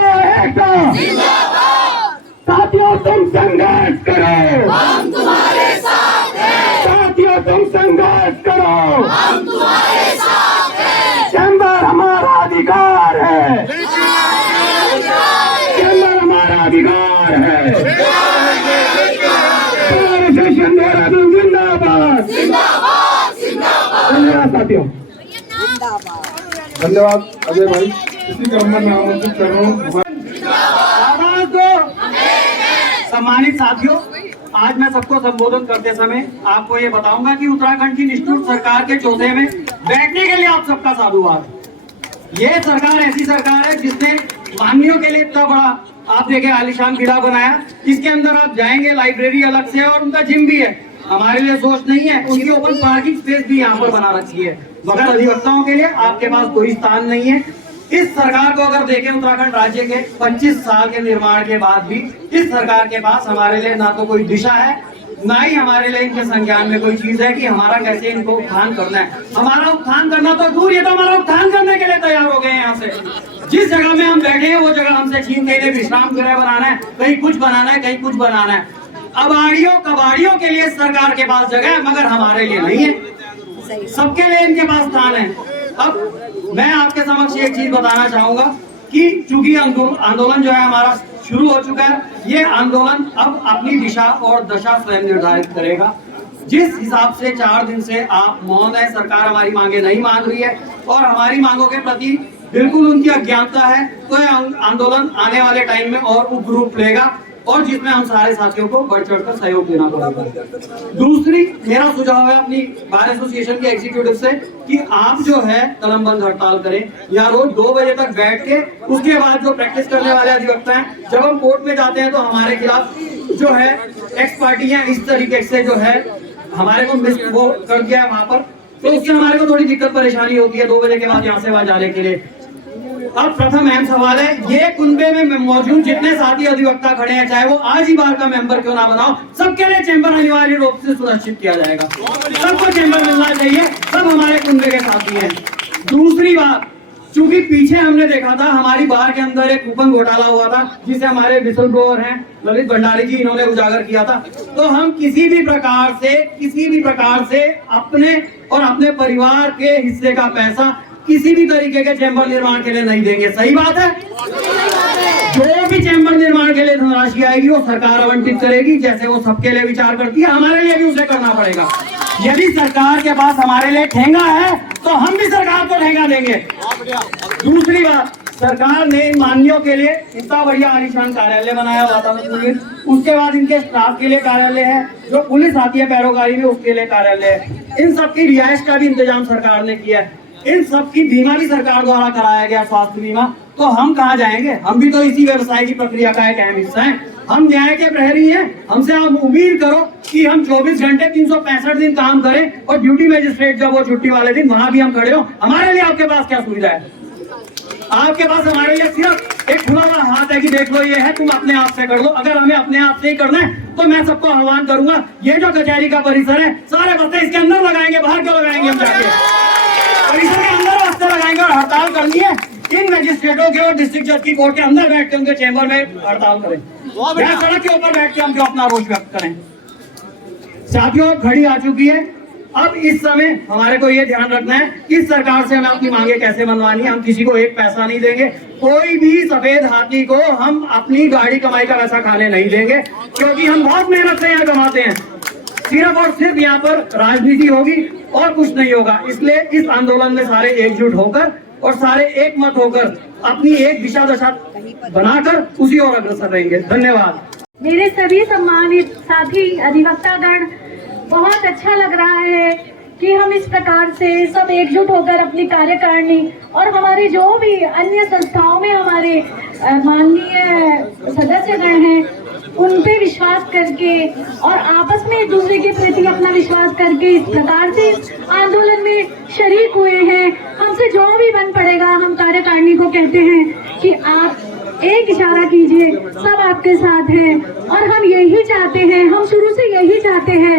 एकता। साथियों, तुम संघर्ष करो, हम तुम्हारे साथ हैं, साथियों तुम संघर्ष करो, हम तुम्हारे साथ हैं। चैम्बर हमारा अधिकार है, चैम्बर हमारा अधिकार है। एसोसिएशन देहरादून जिंदाबाद, जिंदाबाद जिंदाबाद। धन्यवाद साथियों। धन्यवाद अजय भाई। इसी क्रम में मैं आमंत्रित कर रहा हूँ सम्मानित साथियों, आज मैं सबको संबोधन करते समय आपको ये बताऊंगा कि उत्तराखंड की निष्ठुर सरकार के चौथे में बैठने के लिए आप सबका साधुवाद। ये सरकार ऐसी सरकार है जिसने माननीयों के लिए इतना बड़ा, आप देखें, आलीशान किला बनाया। इसके अंदर आप जाएंगे, लाइब्रेरी अलग से है और उनका जिम भी है। हमारे लिए सोच नहीं है, उनकी ओपन पार्किंग स्पेस भी यहाँ पर बना रखी है, मगर अधिवक्ताओं के लिए आपके पास कोई स्थान नहीं है। इस सरकार को अगर देखें, उत्तराखंड राज्य के 25 साल के निर्माण के बाद भी इस सरकार के पास हमारे लिए ना तो कोई दिशा है, ना ही हमारे लिए इनके संज्ञान में कोई चीज है कि हमारा कैसे इनको उत्थान करना है। हमारा उत्थान करना तो दूर, ये तो हमारा उत्थान करने के लिए तैयार हो गए हैं। यहाँ से जिस जगह में हम बैठे हैं वो जगह हमसे छीन के विश्राम गृह बनाना है, कहीं कुछ बनाना है, कहीं कुछ बनाना है। अबाड़ियों कबाड़ियों के लिए सरकार के पास जगह है, मगर हमारे लिए नहीं है। सबके लिए इनके पास स्थान है। अब मैं आपके समक्ष एक चीज बताना चाहूंगा कि चूंकि आंदोलन जो है हमारा शुरू हो चुका है, ये आंदोलन अब अपनी दिशा और दशा स्वयं निर्धारित करेगा। जिस हिसाब से 4 दिन से आप मौन है, सरकार हमारी मांगे नहीं मान रही है और हमारी मांगों के प्रति बिल्कुल उनकी अज्ञानता है, तो यह आंदोलन आने वाले टाइम में और उग्र रूप लेगा और जिसमें हम सारे साथियों को बढ़ चढ़कर सहयोग देना पड़ेगा। दूसरी मेरा सुझाव है अपनी बार एसोसिएशन के एग्जीक्यूटिव से कि आप जो है कलमबंद हड़ताल करें या रोज 2 बजे तक बैठ के उसके बाद जो प्रैक्टिस करने वाले अधिवक्ता हैं, जब हम कोर्ट में जाते हैं तो हमारे खिलाफ जो है एक्स पार्टियां इस तरीके से जो है हमारे को मिस वो कर दिया है वहां पर, तो उससे हमारे को थोड़ी दिक्कत परेशानी होती है 2 बजे के बाद यहाँ से वहां जाने के लिए। अब प्रथम अहम सवाल है, ये कुनबे में मौजूद जितने साथी अधिवक्ता खड़े हैं, चाहे वो आज ही बार का मेंबर क्यों ना बनाओ, सबके लिए चैम्बर अनिवार्य रूप से सुनिश्चित किया जाएगा। सबको चैम्बर मिलना चाहिए, सब हमारे कुनबे के साथी हैं। दूसरी बात, चूंकि पीछे हमने देखा था हमारी बार के अंदर एक कूपन घोटाला हुआ था जिसे हमारे विसल ब्लोअर हैं ललित भंडारी जी, इन्होंने उजागर किया था, तो हम किसी भी प्रकार से अपने और अपने परिवार के हिस्से का पैसा किसी भी तरीके के चैम्बर निर्माण के लिए नहीं देंगे। सही बात है? जो भी चैम्बर निर्माण के लिए धनराशि आएगी वो सरकार आवंटित करेगी, जैसे वो सबके लिए विचार करती है, हमारे लिए भी उसे करना पड़ेगा। यदि सरकार के पास हमारे लिए ठेंगा है तो हम भी सरकार को ठेंगा देंगे। दूसरी बात, सरकार ने इन माननीयों के लिए इतना बढ़िया आलीशान कार्यालय बनाया हुआ था, उसके बाद इनके स्टाफ के लिए कार्यालय है, जो पुलिस आती है पैरोकारी में उसके लिए कार्यालय है, इन सबकी रिहाइश का भी इंतजाम सरकार ने किया है, इन सबकी बीमा भी सरकार द्वारा कराया गया, स्वास्थ्य बीमा। तो हम कहाँ जाएंगे? हम भी तो इसी व्यवसाय की प्रक्रिया का एक अहम हिस्सा है। हम न्याय के प्रहरी हैं, हमसे आप उम्मीद करो कि हम 24 घंटे 365 दिन काम करें और ड्यूटी मजिस्ट्रेट जब वो छुट्टी वाले दिन वहां भी हम खड़े हो। हमारे लिए आपके पास क्या सुविधा है? आपके पास हमारे लिए सिर्फ एक खुला हुआ हाथ है कि देख लो ये है, तुम अपने आप से कर लो। अगर हमें अपने आप से ही करना है तो मैं सबको आह्वान करूंगा, ये जो कचहरी का परिसर है सारे बस्ते इसके अंदर लगाएंगे, बाहर क्यों लगाएंगे? हम जाके परिसर के अंदर बस्ते लगाएंगे और हड़ताल करनी है इन मजिस्ट्रेटों के और डिस्ट्रिक्ट जज की कोर्ट के अंदर बैठ के उनके चैम्बर में हड़ताल करें, या सड़क के ऊपर बैठ के हम क्यों अपना रोष व्यक्त करें। साथियों, घड़ी आ चुकी है। अब इस समय हमारे को ये ध्यान रखना है कि इस सरकार से हमें अपनी मांगे कैसे मनवानी है। हम किसी को एक पैसा नहीं देंगे, कोई भी सफेद हाथी को हम अपनी गाड़ी कमाई का पैसा खाने नहीं देंगे, क्योंकि हम बहुत मेहनत से यहाँ कमाते हैं। सिर्फ और सिर्फ यहाँ पर राजनीति होगी और कुछ नहीं होगा। इसलिए इस आंदोलन में सारे एकजुट होकर और सारे एक मत होकर अपनी एक दिशा दशा बनाकर उसी ओर अग्रसर रहेंगे। धन्यवाद। मेरे सभी सम्मानित साथी अधिवक्तागण, बहुत अच्छा लग रहा है कि हम इस प्रकार से सब एकजुट होकर अपनी कार्यकारिणी और हमारे जो भी अन्य संस्थाओं में हमारे माननीय सदस्यगण हैं उन पे विश्वास करके और आपस में एक दूसरे के प्रति अपना विश्वास करके इस प्रकार से इस आंदोलन में शरीक हुए हैं। हमसे जो भी बन पड़ेगा, हम कार्यकारिणी को कहते हैं कि आप एक इशारा कीजिए, सब आपके साथ हैं और हम यही चाहते हैं, हम शुरू से यही चाहते हैं।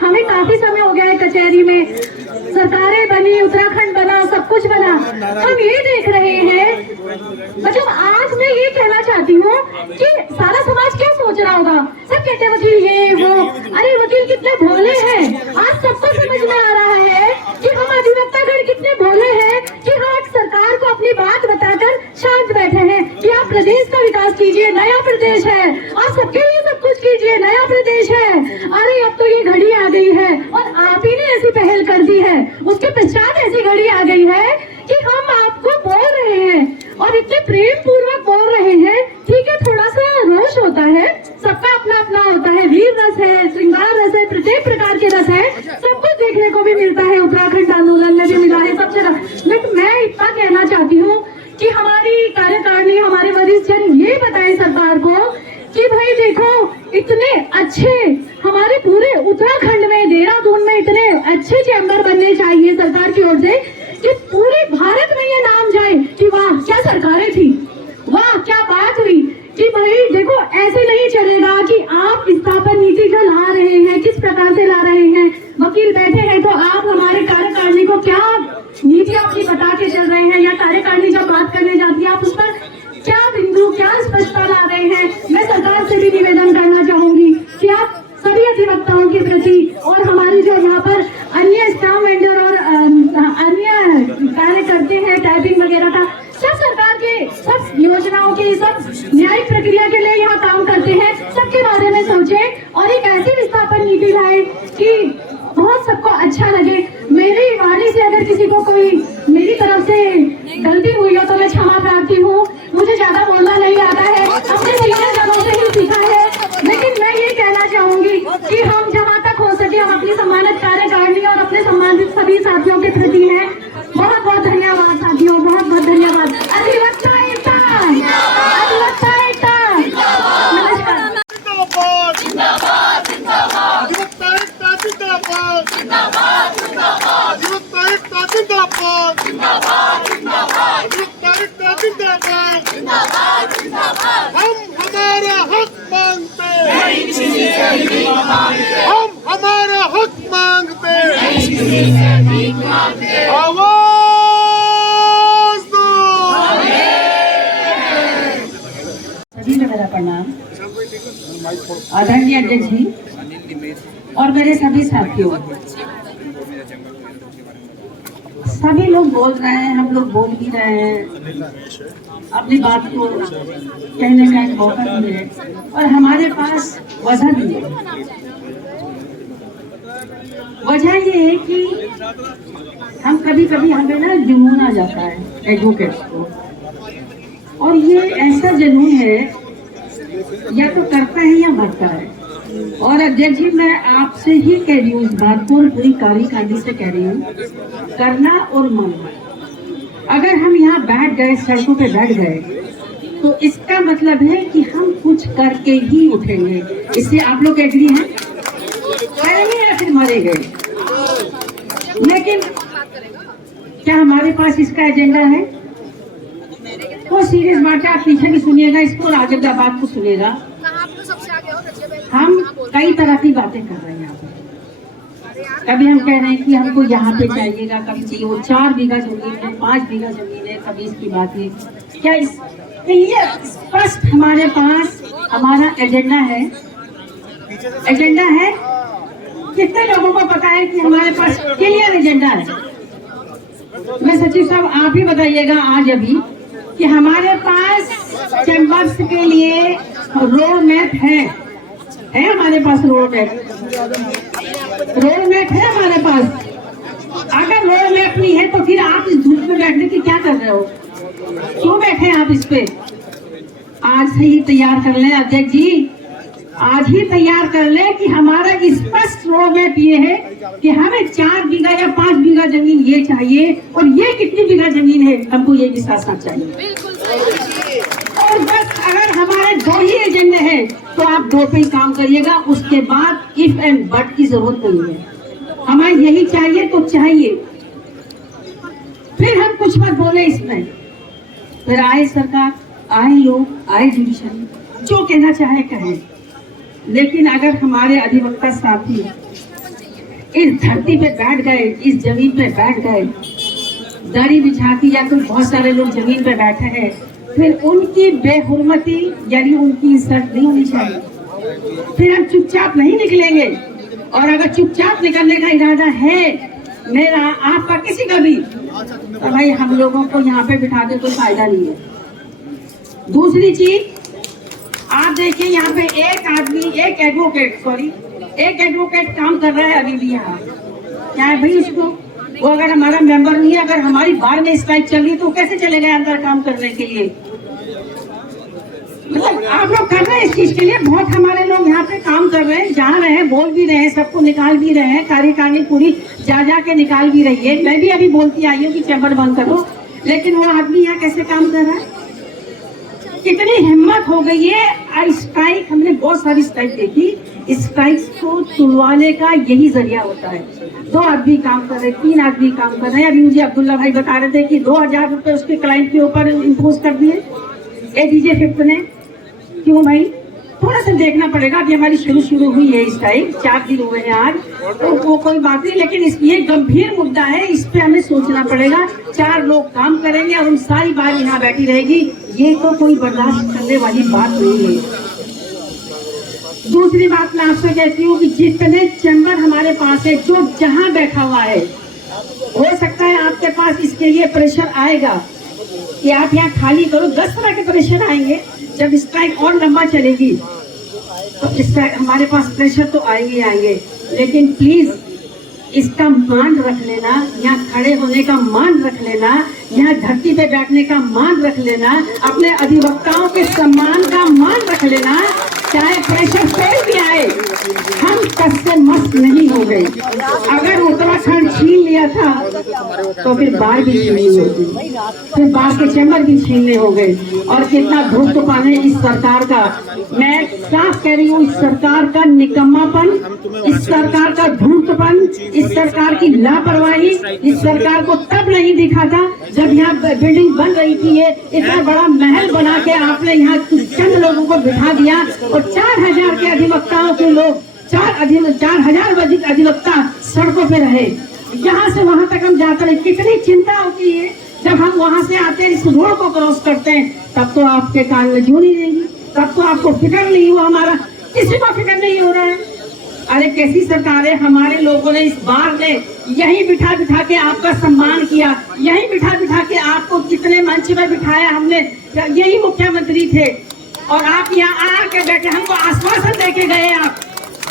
हमें काफी समय हो गया है कचहरी में, सरकारें बनी, उत्तराखंड बना, सब कुछ बना, हम ये देख रहे हैं। मतलब आज मैं ये कहना चाहती हूँ कि सारा समाज क्या सोच रहा होगा। सब कहते हैं वकील ये वो, अरे वकील कितने भोले हैं। आज सबको समझ में आ रहा है कि हम अधिवक्तागण कितने भोले हैं कि हम सरकार को अपनी बात बताकर शांत बैठे हैं कि आप प्रदेश का विकास कीजिए, नया प्रदेश है, आप सबके लिए सब कुछ कीजिए, नया प्रदेश है। अरे अब तो ये घड़ी आ गई है और आप ही ने ऐसी पहल कर दी है, उसके पश्चात ऐसी घड़ी आ गई है कि हम आपको बोल रहे हैं और इतने प्रेम पूर्वक बोल रहे हैं। ठीक है, थोड़ा सा रोष होता है, सबका अपना अपना होता है, वीर रस है, श्रृंगार रस है, प्रत्येक प्रकार के रस है, सब कुछ देखने को भी मिलता है, उत्तराखंड आंदोलन में भी मिला है, सब जगह। लेकिन मैं इतना कहना चाहती हूँ कि हमारी कार्यकारिणी, हमारे वरिष्ठ जन ये बताएं सरकार को कि भाई देखो, इतने अच्छे हमारे पूरे उत्तराखंड में, देहरादून में इतने अच्छे चैम्बर बनने चाहिए सरकार की ओर से कि पूरे भारत में ये नाम जाए कि वाह क्या सरकारें थी, वाह क्या बात हुई। कि भाई देखो, ऐसे नहीं चलेगा कि आप विस्थापन नीति जो ला रहे हैं, किस प्रकार से ला रहे हैं। वकील बैठे हैं तो आप हमारे कार्यकारिणी को क्या नीति अपनी बता के चल रहे हैं, या कार्यकारिणी जब बात करने जाती है आप उस पर क्या बिंदु, क्या स्पष्टता ला रहे हैं। मैं सरकार से भी निवेदन करना चाहूंगी कि आप सभी अधिवक्ताओं के प्रति और हमारे जो यहाँ पर अन्य स्टाफ वेंडर और अन्य कार्य करते हैं, टाइपिंग वगैरह का, सब सरकार के सब योजनाओं के, सब न्यायिक प्रक्रिया के लिए यहाँ काम करते हैं, सबके बारे में सोचें और एक ऐसी विस्थापन नीति लाए कि बहुत सबको अच्छा लगे। मेरी वाणी से अगर किसी को कोई मेरी तरफ से गलती हुई हो तो मैं क्षमा प्रार्थी हूँ। मुझे ज्यादा बोलना नहीं आता है, अपने सीनियर जनों से ही सीखा है। लेकिन मैं ये कहना चाहूंगी कि हम जहाँ तक हो सके हम अपनी सम्मानित कार्यकारिणी और अपने सम्मानित सभी साथियों के प्रति हैं। बहुत बहुत धन्यवाद साथियों, बहुत बहुत धन्यवाद। अधिवक्ता एकता, अधिवक्ता एकता। नमस्कार। हम हमारा हक मांगते हैं, हम हमारा हक मांगते हैं। आवाज दो। सभी को मेरा प्रणाम। आदरणीय अध्यक्ष जी और मेरे सभी साथियों, सभी लोग बोल रहे हैं, हम लोग बोल भी रहे हैं, अपनी बात को कहने का एक मौका भी है और हमारे पास वजह भी है। वजह ये है कि हम कभी कभी हमें ना जुनून आ जाता है एडवोकेट्स को, और ये ऐसा जुनून है या तो करता है या मरता है। और अध्यक्ष जी, मैं आपसे ही कह रही हूँ इस बात को, पूरी कार्यकारिणी से कह रही हूँ, करना और मनना। अगर हम यहाँ बैठ गए, सड़कों पे बैठ गए, तो इसका मतलब है कि हम कुछ करके ही उठेंगे। इससे आप लोग एग्री हैं? करेंगे या फिर मरेंगे? लेकिन क्या हमारे पास इसका एजेंडा है? वो सीरियस बात है, आप पीछे भी सुनिएगा इसको और आगे बात को सुनिएगा। हम कई तरह की बातें कर रहे हैं यहाँ पे। कभी हम कह रहे हैं कि हमको यहाँ पे चाहिएगा, कभी चाहिए वो 4 बीघा जमीन है, 5 बीघा जमीन है, कभी इसकी बात है। क्या ये स्पष्ट हमारे पास हमारा एजेंडा है? एजेंडा है? कितने लोगों को पता है कि हमारे पास क्लियर एजेंडा है? मैं सचिव साहब आप ही बताइएगा आज अभी कि हमारे पास चैम्बर्स के लिए रोड मैप है हमारे पास रोड मैप है हमारे पास। अगर रोड मैप नहीं है तो फिर आप इस धूप में बैठने की क्या कर रहे हो? क्यों बैठे आप इस पे? आज से ही तैयार कर लें अध्यक्ष जी, आज ही तैयार कर ले कि हमारा स्पष्ट रोड मैप ये है कि हमें 4 बीघा या 5 बीघा जमीन ये चाहिए, और ये कितनी बीघा जमीन है हमको ये भी साथ चाहिए। और बस अगर हमारे 2 ही एजेंडे हैं तो आप 2 पे ही काम करिएगा, उसके बाद इफ एंड बट की जरूरत नहीं है। हमें यही चाहिए तो चाहिए, फिर हम कुछ मत बोले इसमें। फिर आए सरकार आए लोग आए जुडिशरी, जो कहना चाहे कहें, लेकिन अगर हमारे अधिवक्ता साथी इस धरती पे बैठ गए, इस जमीन पे बैठ गए, दरी बिछा के, या कोई बहुत सारे लोग जमीन पे बैठे हैं, फिर उनकी बेहुरमती यानी उनकी इज्जत नहीं होनी चाहिए। फिर हम चुपचाप नहीं निकलेंगे, और अगर चुपचाप निकलने का इरादा है मेरा, आपका, किसी का भी, तो भाई हम लोगों को यहाँ पे बिठा के कोई फायदा नहीं है। दूसरी चीज, आप देखिए यहाँ पे एक आदमी, एक एडवोकेट काम कर रहा है अभी भी यहाँ। क्या है भाई उसको, वो अगर हमारा मेंबर नहीं है, अगर हमारी बार में स्ट्राइक चल रही है तो कैसे चले गए अंदर काम करने के लिए? मतलब आप लोग कर रहे हैं इस चीज के लिए, बहुत हमारे लोग यहाँ पे काम कर रहे हैं, जा रहे हैं, बोल भी रहे हैं, सबको निकाल भी रहे हैं, कार्यकारिणी पूरी जा के निकाल भी रही है। मैं भी अभी बोलती आई हूँ कि चैम्बर बंद करो, लेकिन वो आदमी यहाँ कैसे काम कर रहा है? कितनी हिम्मत हो गई है। स्ट्राइक, हमने बहुत सारी स्ट्राइक देखी, स्ट्राइक को तुड़वाने का यही जरिया होता है। 2 आदमी काम कर रहे, 3 आदमी काम कर रहे हैं। अभी मुझे अब्दुल्ला भाई बता रहे थे कि 2000 रुपए उसके क्लाइंट के ऊपर इम्पोज कर दिए एडीजे 5 ने। क्यों भाई? थोड़ा सा देखना पड़ेगा। अभी हमारी शुरू हुई है स्ट्राइक, 4 दिन हुए हैं आज, तो वो कोई बात नहीं, लेकिन ये गंभीर मुद्दा है, इस पे हमें सोचना पड़ेगा। 4 लोग काम करेंगे और उन सारी बात यहाँ बैठी रहेगी, ये तो कोई बर्दाश्त करने वाली बात नहीं है। दूसरी बात मैं आपसे कहती हूँ कि जितने चैम्बर हमारे पास है, जो जहाँ बैठा हुआ है, हो सकता है आपके पास इसके लिए प्रेशर आएगा कि आप यहाँ खाली करो। 10 तरह के प्रेशर आएंगे जब स्ट्राइक और लंबा चलेगी, तो हमारे पास प्रेशर तो आएंगे, लेकिन प्लीज इसका मान रख लेना, यहाँ खड़े होने का मान रख लेना, यहाँ धरती पे बैठने का मान रख लेना, अपने अधिवक्ताओं के सम्मान का मान रख लेना। चाहे प्रेशर फेल भी आए, हम कष्ट मस्त नहीं हो गए। अगर उत्तराखंड छीन लिया था तो फिर बार भी छीननी होगी, फिर बार के चैम्बर भी छीनने हो गए। और कितना धूप तूफान है इस सरकार का। मैं साफ कह रही हूँ, इस सरकार का निकम्मापन, इस सरकार का धूर्तपन, इस सरकार की लापरवाही इस सरकार को तब नहीं दिखा था जब यहाँ बिल्डिंग बन रही थी। ये इतना बड़ा महल बना के आपने यहाँ चंद लोगों को बिठा दिया और 4000 के अधिवक्ताओं के लोग, 4000 अधिवक्ता सड़कों पे रहे। यहाँ से वहाँ तक हम जाते रहे, कितनी चिंता होती है जब हम वहाँ से आते हैं, इस रोड को क्रॉस करते हैं, तब तो आपके कान में जू नहीं रहेगी, तब तो आपको फिक्र नहीं हुआ, हमारा किसी को फिक्र नहीं हो रहा है। अरे कैसी सरकार है। हमारे लोगों ने इस बार ने यही बिठा के आपका सम्मान किया, यही बिठा के आपको कितने मंच में बिठाया हमने, यही मुख्यमंत्री थे और आप यहाँ आके बैठे, हमको आश्वासन दे के गए।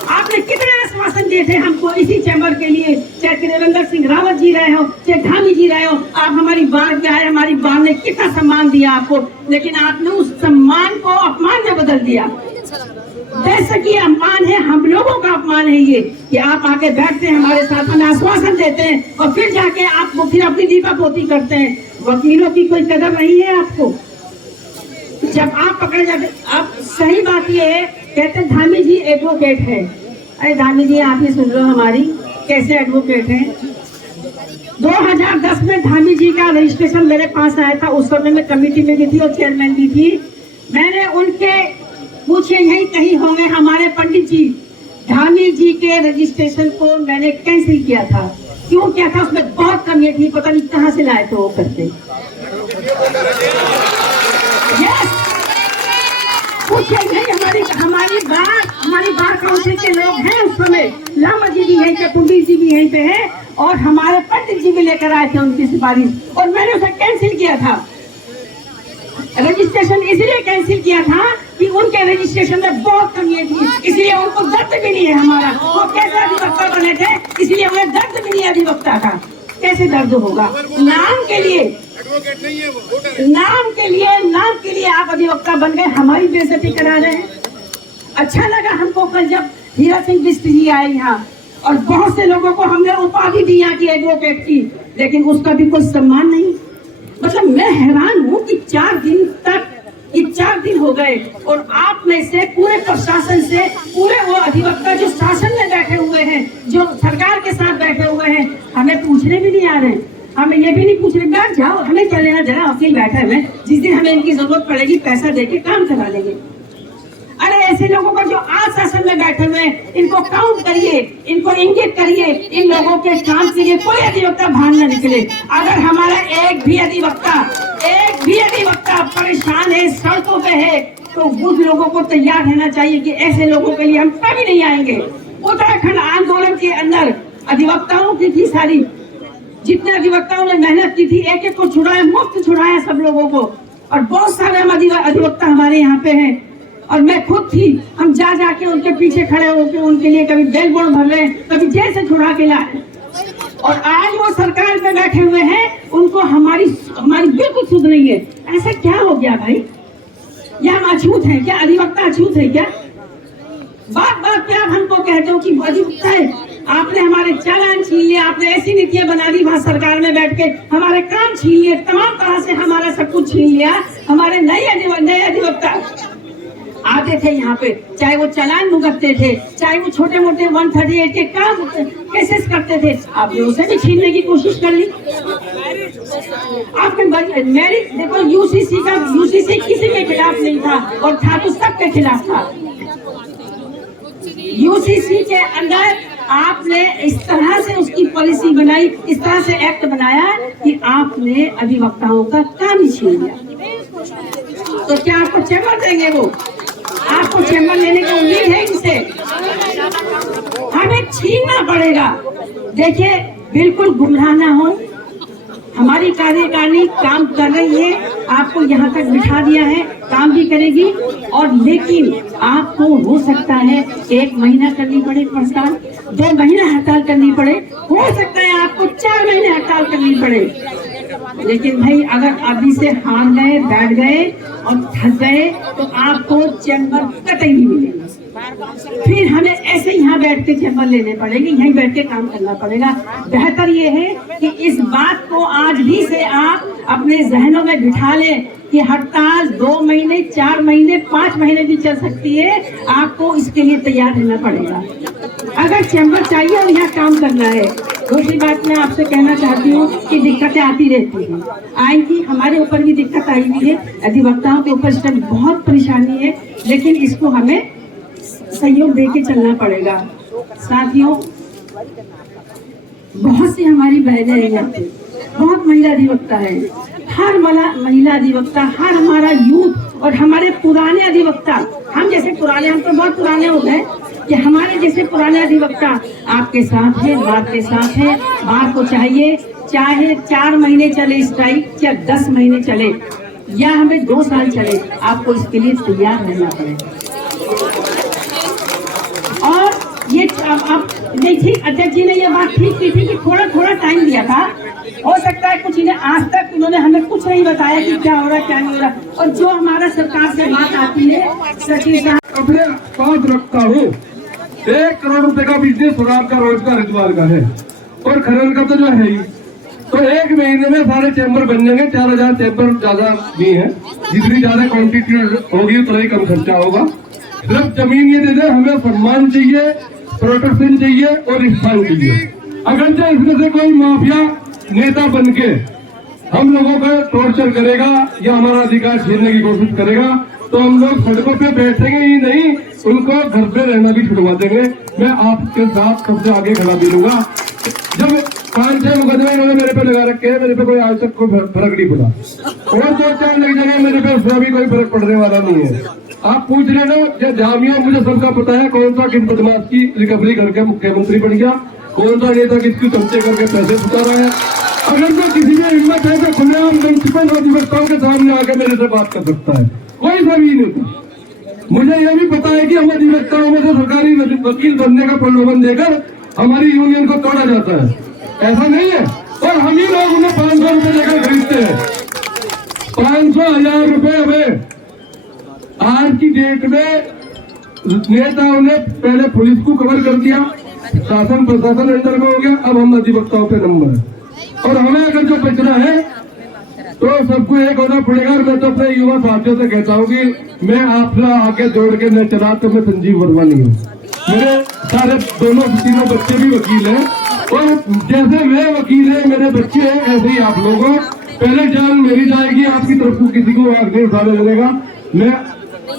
आपने कितने आश्वासन दिए थे हमको इसी चैम्बर के लिए, चाहे त्रिवेंद्र सिंह रावत जी रहे हो, चाहे धामी जी रहे हो, आप हमारी बार में आए, हमारी बार ने कितना सम्मान दिया आपको, लेकिन आपने उस सम्मान को अपमान में बदल दिया। जैसे कि अपमान है, हम लोगों का अपमान है ये कि आप आके बैठते हैं हमारे साथ, हमें आश्वासन देते हैं और फिर जाके आप फिर अपनी दीपापोती करते हैं। वकीलों की कोई कदर नहीं है आपको। जब आप पकड़े जाते, आप सही बात ये है, कहते हैं धामी जी एडवोकेट है। अरे धामी जी आप ही सुन लो हमारी, कैसे एडवोकेट है। 2010 में धामी जी का रजिस्ट्रेशन मेरे पास आया था, उस समय मैं कमेटी में भी थी और चेयरमैन भी थी। मैंने उनके पूछे, यही कहीं होंगे हमारे पंडित जी, धामी जी के रजिस्ट्रेशन को मैंने कैंसिल किया था। क्यों किया था? उसमें बहुत कमियां थी, पता नहीं कहाँ से लाए थे वो करते। पूछे नहीं, हमारी बार काउंसिल के लोग हैं उस समय, लामा जी भी यहीं पे, पंडित जी भी यहीं पे है और हमारे पंडित जी भी लेकर आए थे उनकी सिफारिश, और मैंने उसे कैंसिल किया था। रजिस्ट्रेशन इसलिए कैंसिल किया था कि उनके रजिस्ट्रेशन में बहुत कमियां थी, इसलिए उनको दर्द भी नहीं है हमारा। वो कैसे अधिवक्ता बने थे, इसलिए उन्हें दर्द भी नहीं अधिवक्ता का। कैसे दर्द होगा? नाम के लिए आप अधिवक्ता बन गए, हमारी बेइज्जती करा रहे हैं। अच्छा लगा हमको कल जब हीरा सिंह बिष्ट जी आए यहाँ और बहुत से लोगों को हमने उपाधि दी यहाँ की एडवोकेट की, लेकिन उसका भी कोई सम्मान नहीं। मतलब मैं हैरान हूँ कि 4 दिन हो गए और आप में से पूरे प्रशासन से, पूरे वो अधिवक्ता जो शासन में बैठे हुए हैं, जो सरकार के साथ बैठे हुए हैं, हमें पूछने भी नहीं आ रहे। हम ये भी नहीं पूछ रहे बैठ जाओ, हमें क्या लेना देना, वकील बैठे हुए, जिस दिन हमें इनकी जरूरत पड़ेगी पैसा देके काम करा लेंगे। अरे ऐसे लोगों को जो आज शासन में बैठे हुए हैं, इनको काउंट करिए, इनको इंगित करिए, इन लोगों के काम के लिए कोई अधिवक्ता बाहर न निकले। अगर हमारा एक भी अधिवक्ता परेशान है, सड़कों पे है, तो उस लोगों को तैयार रहना चाहिए कि ऐसे लोगों के लिए हम कभी नहीं आएंगे। उत्तराखंड आंदोलन के अंदर अधिवक्ताओं की थी सारी, जितने अधिवक्ताओं ने मेहनत की थी, एक एक को छुड़ाया, मुफ्त छुड़ाया सब लोगों को, और बहुत सारे अधिवक्ता हमारे यहाँ पे हैं, और मैं खुद थी, हम जा जाके उनके पीछे खड़े होकर उनके लिए कभी बेल बोर्ड भर रहे, कभी जेल से छुड़ा के लाए, और आज वो सरकार में बैठे हुए हैं, उनको हमारी बिल्कुल सुध नहीं है। ऐसा क्या हो गया भाई? या हम अछूत है क्या? अधिवक्ता अछूत है क्या? बात बात पे आप हमको कहते हो कि अधिवक्ता है, आपने हमारे चालान छीन लिए, आपने ऐसी नीतियां बना दी वहाँ सरकार में बैठ के, हमारे काम छीन लिए, तमाम तरह से हमारा सब कुछ छीन लिया। हमारे नए अधिवक्ता आते थे यहाँ पे, चाहे वो चालान भुगतते थे, चाहे वो छोटे मोटे 138 के काम केसेस करते थे, आपने उसे भी छीनने की कोशिश कर ली। आपने मेरी देखो, यूसीसी किसी के खिलाफ नहीं था, और था तो सबके खिलाफ था। यूसीसी के अंदर आपने इस तरह से उसकी पॉलिसी बनाई, इस तरह से एक्ट बनाया कि आपने अधिवक्ताओं का काम ही छीन लिया। तो क्या आपको चैम्बर देंगे? वो आपको चैम्बर लेने की उम्मीद है इनसे? हमें छीनना पड़ेगा। देखिए, बिल्कुल गुमराह ना हो, हमारी कार्यकारिणी काम कर रही है, आपको यहाँ तक बिठा दिया है, काम भी करेगी, और लेकिन आपको हो सकता है 1 महीना करनी पड़े हड़ताल, 2 महीना हड़ताल करनी पड़े, हो सकता है आपको 4 महीने हड़ताल करनी पड़े। लेकिन भाई, अगर अभी से हार गए, बैठ गए और थक गए, तो आपको चैम्बर कतई नहीं मिलेगा। फिर हमें ऐसे यहाँ बैठ के चैम्बर लेने पड़ेंगे, यहीं बैठ के काम करना पड़ेगा। बेहतर ये है कि इस बात को आज भी से आप अपने जहनों में बिठा लें कि हड़ताल 2 महीने, 4 महीने, 5 महीने भी चल सकती है, आपको इसके लिए तैयार रहना पड़ेगा अगर चैम्बर चाहिए और यहाँ काम करना है। दूसरी बात मैं आपसे कहना चाहती हूँ कि दिक्कतें आती रहती हैं, आएंगी, हमारे ऊपर भी दिक्कत आई हुई है, अधिवक्ताओं के ऊपर इस टाइम बहुत परेशानी है, लेकिन इसको हमें सहयोग देके चलना पड़ेगा। साथियों, बहुत सी हमारी बहनें हैं यहाँ पे, बहुत महिला अधिवक्ता है, हर महिला अधिवक्ता, हर हमारा यूथ और हमारे पुराने अधिवक्ता, हम जैसे पुराने, हम तो बहुत पुराने हो गए कि हमारे जैसे पुराने अधिवक्ता आपके साथ है, बात के साथ है। बात को चाहिए, चाहे 4 महीने चले स्ट्राइक, या 10 महीने चले, या हमें 2 साल चले, आपको इसके लिए तैयार रहना पड़ेगा। और ये अब नहीं ठीक, अध्यक्ष जी ने ये बात ठीक की थी कि थोड़ा टाइम दिया था, हो सकता है कुछ इन्हें आज तक उन्होंने हमें कुछ नहीं बताया कि क्या हो रहा है क्या नहीं हो रहा, और जो हमारा सरकार से बात आती है, सचिव साहब अपने पास रखता हूँ। 1 करोड़ रुपए का बिजनेस सरकार का रोजगार इतवार का है, और खनन का तो जो है ही, तो 1 महीने में सारे चैम्बर बन जाएंगे। 4000 चैम्बर ज्यादा भी है, जितनी ज्यादा क्वांटिटी होगी उतना ही कम खर्चा होगा। सिर्फ जमीन ये दे दे, हमें सम्मान चाहिए, प्रोटेक्शन चाहिए और रिस्पॉन्स चाहिए। अगर जो इसमें से कोई माफिया नेता बनके हम लोगों का टॉर्चर करेगा या हमारा अधिकार छीनने की कोशिश करेगा, तो हम लोग सड़कों पे बैठेंगे ही नहीं, उनको घर पे रहना भी छुड़वा देंगे। मैं आपके साथ सबसे आगे खड़ा भी लूंगा। जब 5-6 मुकदमे इन्होंने मेरे पे लगा रखे हैं, मेरे पे कोई आज तक कोई फर्क नहीं पड़ा, और 2-4 लग जाएंगे मेरे पे, उसमें भी कोई फर्क पड़ने वाला नहीं है। आप पूछ रहे ना, जामिया मुझे सबका पता है, कौन सा किस बदमाश की रिकवरी करके मुख्यमंत्री बन गया, कौन सा नेता किसकी चमचे करके पैसे छुटा रहा है। अगर तो किसी में हिम्मत है तो खुलेआम म्युनिसिपल अधिवक्ताओं के सामने आकर मेरे से बात कर सकता है, कोई सा भी नेता। मुझे यह भी पता है कि हम अधिवक्ताओं में से सरकारी वकील बनने का प्रलोभन देकर हमारी यूनियन को तोड़ा जाता है, ऐसा नहीं है। और हम ही लोग उन्हें 500 रुपए लेकर खरीदते हैं, 500,000 रुपए हमें। आज की डेट में नेताओं ने पहले पुलिस को कवर कर दिया, शासन प्रशासन अंडर में हो गया, अब हम अधिवक्ताओं पे नंबर है। और हमें अगर जो बचना है तो सबको एक होना पड़ेगा। और मैं तो अपने युवा साथियों से कहता हूँ कि मैं आपसे आके जोड़ के न चला तो मैं संजीव वर्मा नहीं हूँ। मेरे सारे तीनों बच्चे भी वकील हैं, और जैसे मैं वकील है, मेरे बच्चे हैं, ऐसे ही आप लोगों पहले जान मेरी जाएगी, आपकी तरफ से किसी को आग नहीं उठाने लगेगा। मैं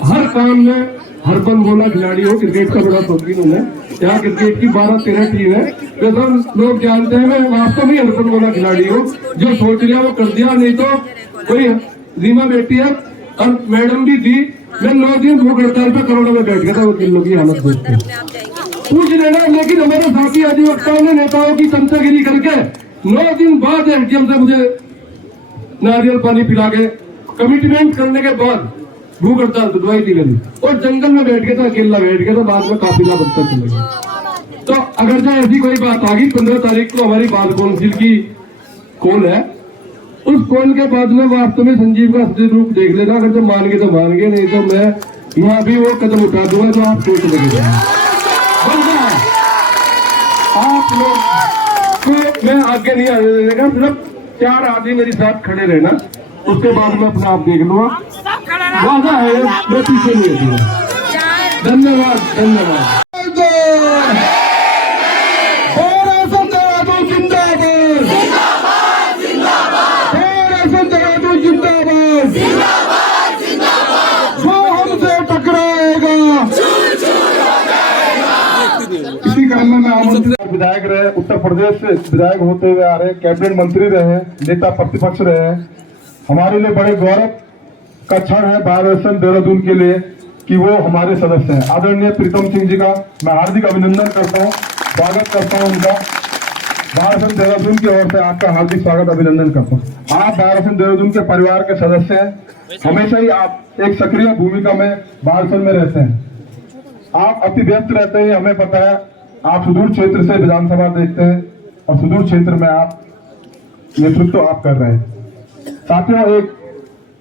हर काम में हरपन बोला खिलाड़ी हो, क्रिकेट का बड़ा शौकीन हूँ मैं। यहाँ क्रिकेट की 12-13 टीम है, तो सब लोग जानते हैं मैं वास्तव में हरपन बोला खिलाड़ी हूँ। जो सोच लिया वो कर दिया, नहीं तो कोई रीमा बेटी है और मैडम भी थी, मैं 9 दिन भूख हड़ताल पे करोड़ों में बैठ गया था वकीलों की हालत देख के। पूछ लेना, लेकिन हमारे साथी अधिवक्ताओं ने नेताओं की चमचागिरी करके 9 दिन बाद एसडीएम से मुझे नारियल पानी पिला के कमिटमेंट करने के बाद भूख हड़ताल तुड़वाई थी मेरी, और जंगल में बैठ गया था, अकेला बैठ गया था, बाद में काफिला बनता चला गया। तो अगर जो ऐसी कोई बात आ गई, 15 तारीख को हमारी बाल काउंसिल की कॉल है, उस कॉल के बाद में वास्तव में संजीव का असली रूप देख लेना। अगर जो मान गए तो मान गए, नहीं तो मैं यहाँ भी वो कदम उठा दूंगा जो आप सोच लगे। आप लोग को मैं आगे नहीं आने देगा, सिर्फ 4 आदमी मेरे साथ खड़े रहना, उसके बाद मैं अपना आप देख लूंगा। वादा है, मैं पीछे नहीं हटूंगा। धन्यवाद, धन्यवाद। इसी क्रम में मैं आमंत्रित विधायक रहे, उत्तर प्रदेश से विधायक होते हुए आ रहे, कैबिनेट मंत्री रहे, नेता प्रतिपक्ष रहे। हमारे लिए बड़े गौरव का क्षण है बार आसन देहरादून के लिए कि वो हमारे सदस्य हैं। आदरणीय प्रीतम सिंह जी का मैं हार्दिक अभिनंदन करता हूँ, स्वागत करता हूँ उनका। बार आसन देहरादून की ओर से आपका हार्दिक स्वागत अभिनंदन करता हूँ। आप बार आसन देहरादून के परिवार के सदस्य हैं। हमेशा ही आप एक सक्रिय भूमिका में बार आसन में रहते हैं। आप अति व्यस्त रहते हैं, हमें पता है। आप सुदूर क्षेत्र से विधानसभा देखते हैं और सुदूर क्षेत्र में आप नेतृत्व आप कर रहे हैं। साथियों, एक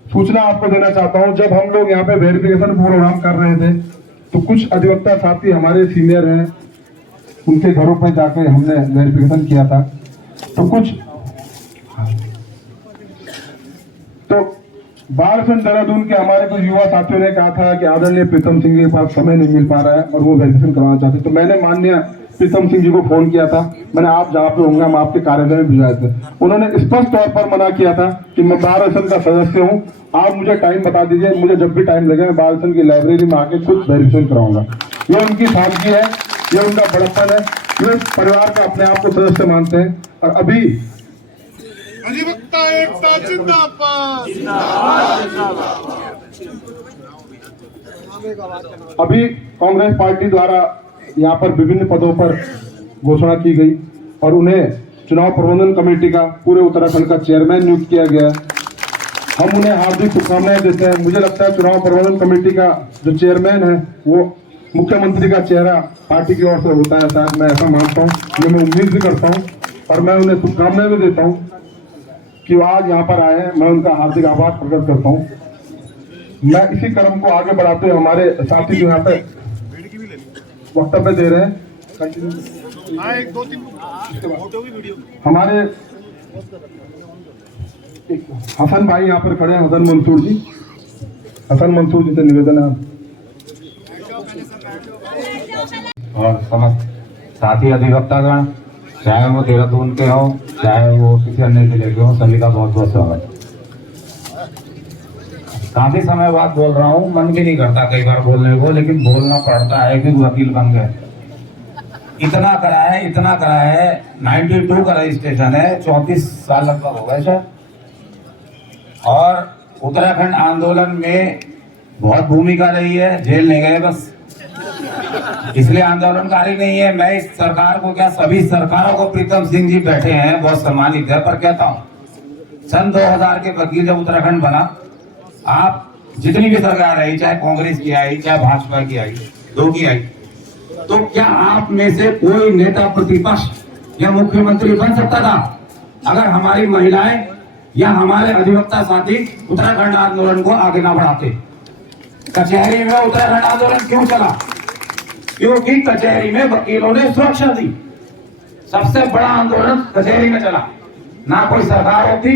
सूचना आपको देना चाहता हूं। जब हम लोग यहाँ पे वेरिफिकेशन प्रोग्राम कर रहे थे तो कुछ अधिवक्ता साथी हमारे सीनियर हैं, उनके घरों पर जाके हमने वेरिफिकेशन किया था। तो बार आसन देहरादून के हमारे कुछ युवा साथियों ने कहा था कि आदरणीय प्रीतम सिंह जी के पास समय नहीं मिल पा रहा है और वो वेरिफिकेशन करवाना चाहते। तो मैंने माननीय प्रीतम सिंह जी को फोन किया था। मैंने आप जहाँ पे होंगे हम आपके कार्यालय में भिजवाए थे। उन्होंने स्पष्ट तौर पर मना किया था कि मैं बार आसन का सदस्य हूँ, आप मुझे टाइम बता दीजिए, मुझे जब भी टाइम लगे मैं बार आसन की लाइब्रेरी में आके खुद वेरिफिकेशन कराऊंगा। ये उनकी सादगी है, ये उनका बड़प्पन है, ये परिवार का अपने आप को सदस्य मानते हैं। और अभी अधिवक्ता एकता जिंदाबाद। अभी कांग्रेस पार्टी द्वारा यहाँ पर विभिन्न पदों पर घोषणा की गई और उन्हें चुनाव प्रबंधन कमेटी का पूरे उत्तराखंड का चेयरमैन नियुक्त किया गया। हम उन्हें हार्दिक शुभकामनाएं देते हैं। मुझे लगता है चुनाव प्रबंधन कमेटी का जो चेयरमैन है वो मुख्यमंत्री का चेहरा पार्टी की ओर से होता है, शायद मैं ऐसा मानता हूँ, ये मैं उम्मीद भी करता हूँ और मैं उन्हें शुभकामनाएं भी देता हूँ कि वो आज यहाँ पर आए हैं। मैं उनका हार्दिक आभार प्रकट करता हूँ। मैं इसी क्रम को आगे बढ़ाते हुए हमारे साथी जो यहाँ पे वक्तव्य दे रहे हैं, हमारे हसन भाई यहाँ पर खड़े हैं, हसन मंसूर जी। हसन मंसूर जी से निवेदन है और समस्त साथी अधिवक्तागण, चाहे वो देहरादून के हो चाहे वो किसी अन्य जिले के हो, सभी का बहुत बहुत स्वागत। काफी समय बाद बोल रहा हूँ, मन भी नहीं करता कई बार बोलने को, लेकिन बोलना पड़ता है कि वकील बन गए। इतना करा है 92 का रजिस्ट्रेशन है, 34 साल लगभग हो गए शायद। और उत्तराखंड आंदोलन में बहुत भूमिका रही है, जेल नहीं गए बस, इसलिए आंदोलनकारी नहीं है। मैं इस सरकार को क्या, सभी सरकारों को, प्रीतम सिंह जी बैठे हैं बहुत सम्मानित है, पर कहता हूँ सन 2000 के वकील जब उत्तराखंड बना, आप जितनी भी सरकार आई, चाहे कांग्रेस की आई चाहे भाजपा की आई, दो की आई, तो क्या आप में से कोई नेता प्रतिपक्ष या मुख्यमंत्री बन सकता था अगर हमारी महिलाएं या हमारे अधिवक्ता साथी उत्तराखंड आंदोलन को आगे ना बढ़ाते? कचहरी में उत्तराखंड आंदोलन क्यों चला? क्योंकि कचहरी में वकीलों ने सुरक्षा दी। सबसे बड़ा आंदोलन कचहरी में चला, ना कोई सरकार होती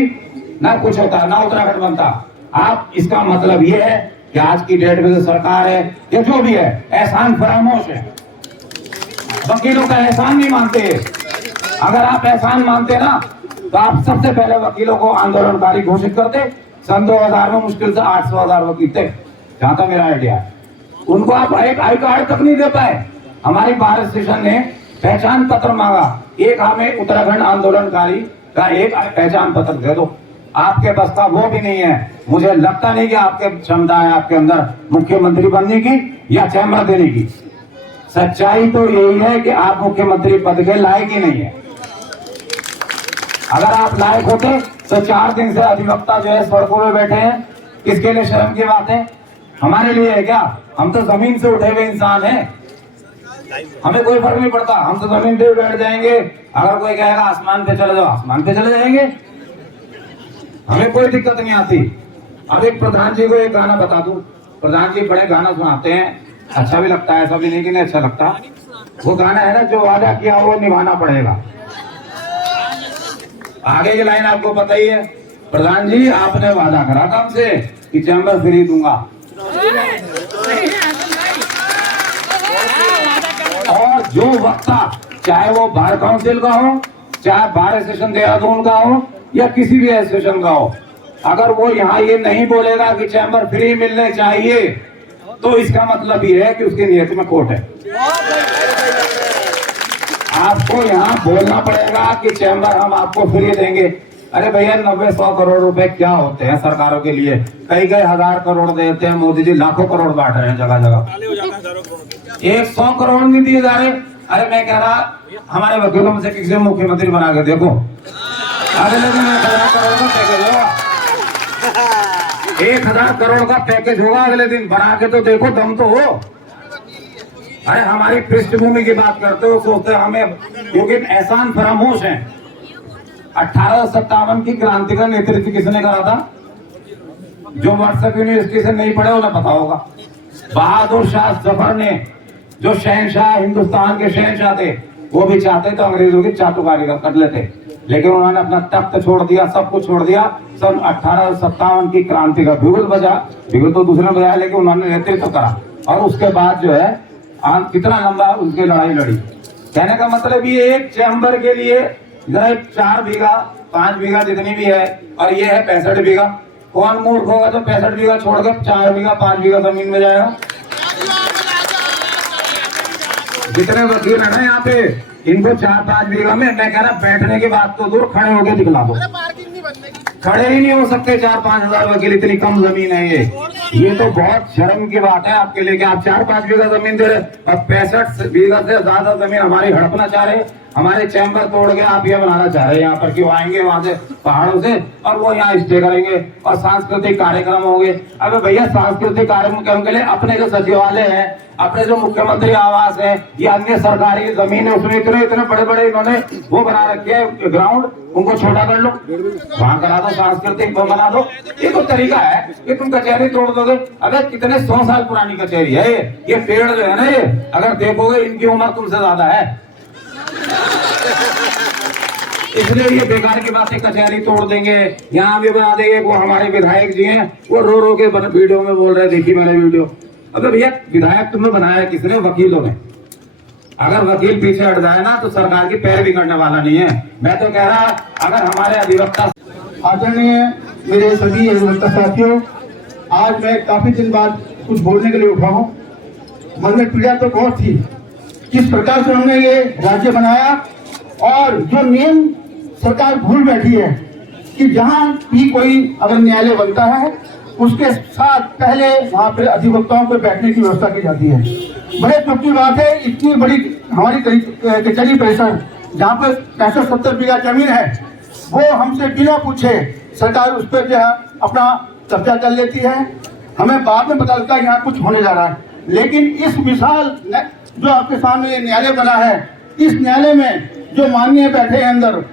ना कुछ होता, ना उत्तराखंड बनता। आप इसका मतलब ये है कि आज की डेट में जो सरकार है या जो भी है, एहसान फरामोश है, वकीलों का एहसान नहीं मानते। अगर आप एहसान मानते ना तो आप सबसे पहले वकीलों को आंदोलनकारी घोषित करते। सन 2000 में मुश्किल से 800,000 वकील थे, जहां तक मेरा आइडिया है। उनको आप एक आई कार्ड तक नहीं दे पाए। हमारी बार एसोसिएशन ने पहचान पत्र मांगा, एक हमें उत्तराखंड आंदोलनकारी का एक पहचान पत्र दे दो। आपके बस का वो भी नहीं है। मुझे लगता नहीं कि आपके क्षमता है आपके अंदर मुख्यमंत्री बनने की या चैम्बर देने की। सच्चाई तो यही है कि आप मुख्यमंत्री पद के लायक ही नहीं है। अगर आप लायक होते तो 4 दिन से अधिवक्ता जो है सड़कों में बैठे हैं। किसके लिए शर्म की बात है? हमारे लिए है क्या? हम तो जमीन से उठे हुए इंसान हैं, हमें कोई फर्क नहीं पड़ता। हम तो जमीन पे बैठ जाएंगे। अगर कोई कहेगा आसमान पे चले जाओ, आसमान पे चले जाएंगे, हमें कोई दिक्कत नहीं आती। अब एक प्रधान जी को एक गाना बता दूं। प्रधान जी बड़े गाना सुनाते हैं, अच्छा भी लगता है, ऐसा भी नहीं कि नहीं अच्छा लगता। वो गाना है ना, जो वादा किया वो निभाना पड़ेगा। आगे की लाइन आपको पता ही है। प्रधान जी आपने वादा करा था हमसे कि चैम्बर फ्री दूंगा, और जो वक्ता, चाहे वो बार काउंसिल का हो, चाहे बार एसोसिएशन देहरादून का हो या किसी भी एसोसिएशन का हो, अगर वो यहाँ ये नहीं बोलेगा कि चैम्बर फ्री मिलने चाहिए, तो इसका मतलब ये है कि उसकी नियत में खोट है। आपको यहाँ बोलना पड़ेगा कि चैम्बर हम आपको फ्री देंगे। अरे भैया 90-100 करोड़ रुपए क्या होते हैं सरकारों के लिए? कई 1000 करोड़ देते हैं। मोदी जी लाखों करोड़ बांट रहे हैं जगह जगह। 100 करोड़ नहीं दिए जा रहे। अरे मैं कह रहा, हमारे वकीलों में से किसी मुख्यमंत्री बना के देखो, अगले दिन 1000 करोड़ का पैकेज होगा। 1000 करोड़ का पैकेज होगा अगले दिन, बना के तो देखो, दम तो हो। अरे हमारी पृष्ठभूमि की बात करते हो, सोचते हमें, क्योंकि एहसान फरामोश है। 1857 की क्रांति का नेतृत्व किसने करा था? जो व्हाट्सएप यूनिवर्सिटी से नहीं पढ़े उन्हें पता होगा। बहादुर शाह जफर ने, जो शहनशाह, हिंदुस्तान के शहनशाह थे, वो भी चाहते तो अंग्रेजों की चाटुकारी कर लेते, लेकिन उन्होंने अपना तख्त छोड़ दिया, सब कुछ छोड़ दिया। सन 1857 की क्रांति का बिगुल बजा। बिगुल तो दूसरे बजाया, लेकिन उन्होंने नेतृत्व करा। और उसके बाद जो है कितना लंबा उनकी लड़ाई लड़ी। कहने का मतलब ये एक चैम्बर के लिए 4 बीघा 5 बीघा जितनी भी है, और ये है 65 बीघा। कौन मूर्ख होगा जो 65 बीघा छोड़ के 4 बीघा 5 बीघा जमीन में जाएगा? जितने वकील है ना यहाँ पे, इनको 4-5 बीघा में, मैं कह रहा बैठने की बात तो दूर, खड़े होके दिखला दो। खड़े ही नहीं हो सकते 4-5 हजार वकील, इतनी कम जमीन है ये तो बहुत शर्म की बात है आपके लिए कि आप 4-5 बीघा जमीन दे रहे और 65 बीघा से ज्यादा जमीन हमारी हड़पना चाह रहे। हमारे चैम्बर तोड़ के आप ये बनाना चाह रहे हैं यहाँ पर कि वो आएंगे वहां से पहाड़ों से और वो यहाँ स्टे करेंगे और सांस्कृतिक कार्यक्रम होंगे। अबे भैया, सांस्कृतिक कार्यक्रम के लिए अपने जो सचिवालय है, अपने जो मुख्यमंत्री आवास है, ये अन्य सरकारी जमीन है, उसमें इतने बड़े बड़े इन्होंने वो बना रखे हैं ग्राउंड, उनको छोटा कर लो, वहां करा दो, सांस्कृतिक बना दो। ये तो तरीका है कि तुम कचहरी तोड़ दोगे। अगर कितने 100 साल पुरानी कचहरी है ये पेड़ जो है ना, ये अगर देखोगे इनकी उम्र तुमसे ज्यादा है। इसलिए ये बेकार की बात है, कचहरी तोड़ देंगे, यहाँ भी बना देंगे। वो हमारे विधायक जी हैं, वो रो के वीडियो में बोल रहे, देखी मैंने वीडियो। अबे भैया, विधायक तुमने बनाया किसने? वकीलों ने। अगर वकील पीछे हट जाए ना तो सरकार की पैर भी करने वाला नहीं है। मैं तो कह रहा, अगर हमारे अधिवक्ता आदरणीय मेरे सभी अधिवक्ता साथियों, आज मैं काफी दिन बाद कुछ बोलने के लिए उठा हूँ। मन में पीड़ा तो बहुत थी, किस प्रकार से उन्होंने ये राज्य बनाया और जो नियम सरकार भूल बैठी है कि जहाँ भी कोई अगर न्यायालय बनता है उसके साथ पहले वहाँ पे अधिवक्ताओं को बैठने की व्यवस्था की जाती है। बड़े दुख की बात है, इतनी बड़ी हमारी कचहरी परिसर जहाँ पर 65-70 बीघा जमीन है, वो हमसे बिना पूछे सरकार उस पर जो है अपना कब्जा कर लेती है। हमें बाद में पता लगता है यहाँ कुछ होने जा रहा है। लेकिन इस मिसाल जो आपके सामने न्यायालय बना है, इस न्यायालय में जो माननीय बैठे हैं अंदर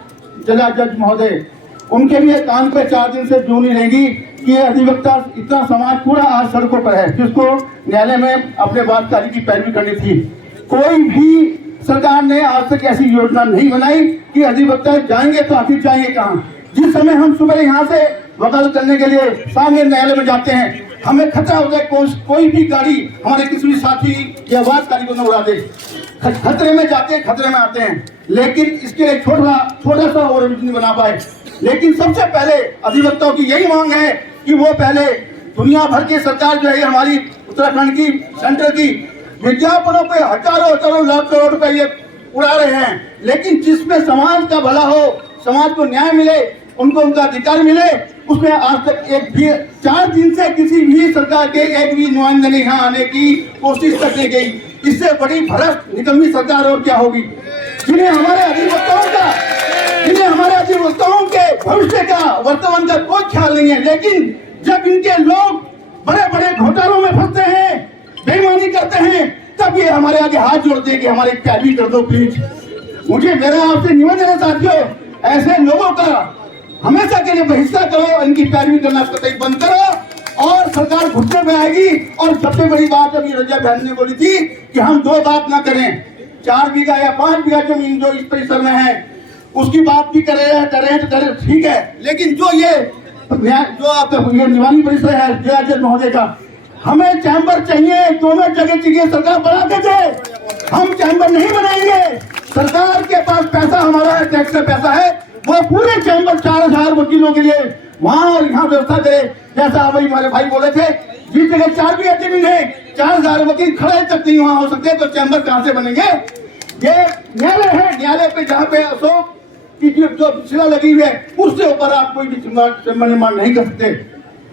जज महोदय, उनके लिए काम पे 4 दिन से जू नहीं रहेगी कि अधिवक्ता इतना समाज पूरा आज सड़कों पर है, जिसको न्यायालय में अपने वादकारी की पैरवी करनी थी। कोई भी सरकार ने आज तक ऐसी योजना नहीं बनाई कि अधिवक्ता जाएंगे तो आखिर जाएंगे कहाँ। जिस समय हम सुबह यहाँ से वकालत करने के लिए सामने न्यायालय में जाते हैं, हमें खतरा हो जाए कोई भी गाड़ी हमारे किसी भी साथी या आवाजकारी को न उड़ा दे। खतरे में जाते हैं, खतरे में आते हैं, लेकिन इसके लिए छोटा सा और नहीं बना पाए। लेकिन सबसे पहले अधिवक्ताओं की यही मांग है कि वो पहले दुनिया भर की सरकार जो है हमारी उत्तराखंड की सेंटर की विज्ञापनों पे हजारों लाख करोड़ रुपए ये उड़ा रहे हैं, लेकिन जिसमें समाज का भला हो, समाज को न्याय मिले, उनको उनका अधिकार मिले, उसमें आज तक एक भी 4 दिन से किसी भी सरकार के एक भी नुमाइंदे ने यहाँ आने की कोशिश तक नहीं गई। इससे बड़ी भ्रष्ट निकम्मी सरकार और क्या होगी, जिन्हें हमारे अधिवक्ताओं के भविष्य का, वर्तमान का कोई ख्याल नहीं है। लेकिन जब इनके लोग बड़े बड़े घोटालों में फंसते हैं, बेईमानी करते हैं, तब ये हमारे आगे हाथ जोड़ते हैं कि हमारी पैरवी कर दो प्लीज। मेरा आपसे निवेदन है साथियों, ऐसे लोगों का हमेशा के लिए बहिष्कार करो, इनकी पैरवी करना कतई बंद करो और सरकार घुटने में आएगी। और सबसे बड़ी बात अभी रजा बहन ने बोली थी कि हम 2 बात ना करें, 4 बीघा या 5 बीघा जमीन जो इस परिसर में है उसकी बात भी करें ठीक है, लेकिन जो आपका निवानी परिसर है जयाचल महोदय का, हमें चैम्बर चाहिए, दोनों जगह चाहिए। सरकार बना देते, हम चैम्बर नहीं बनाएंगे। सरकार के पास पैसा हमारा है, टैक्स का पैसा है, वो पूरे चैम्बर 4000 वकीलों के लिए वहाँ और यहाँ व्यवस्था करे। जैसा अभी हमारे भाई बोले थे, जिस जगह 4 बीघा जमीन है 4000 वकील खड़े तक नहीं वहाँ हो सकते, तो चैम्बर कहाँ से बनेंगे? ये न्यायालय है, न्यायालय पे जहाँ पे अशोक की जो शिला लगी हुई है उससे ऊपर आप कोई भी चैम्बर निर्माण नहीं कर सकते।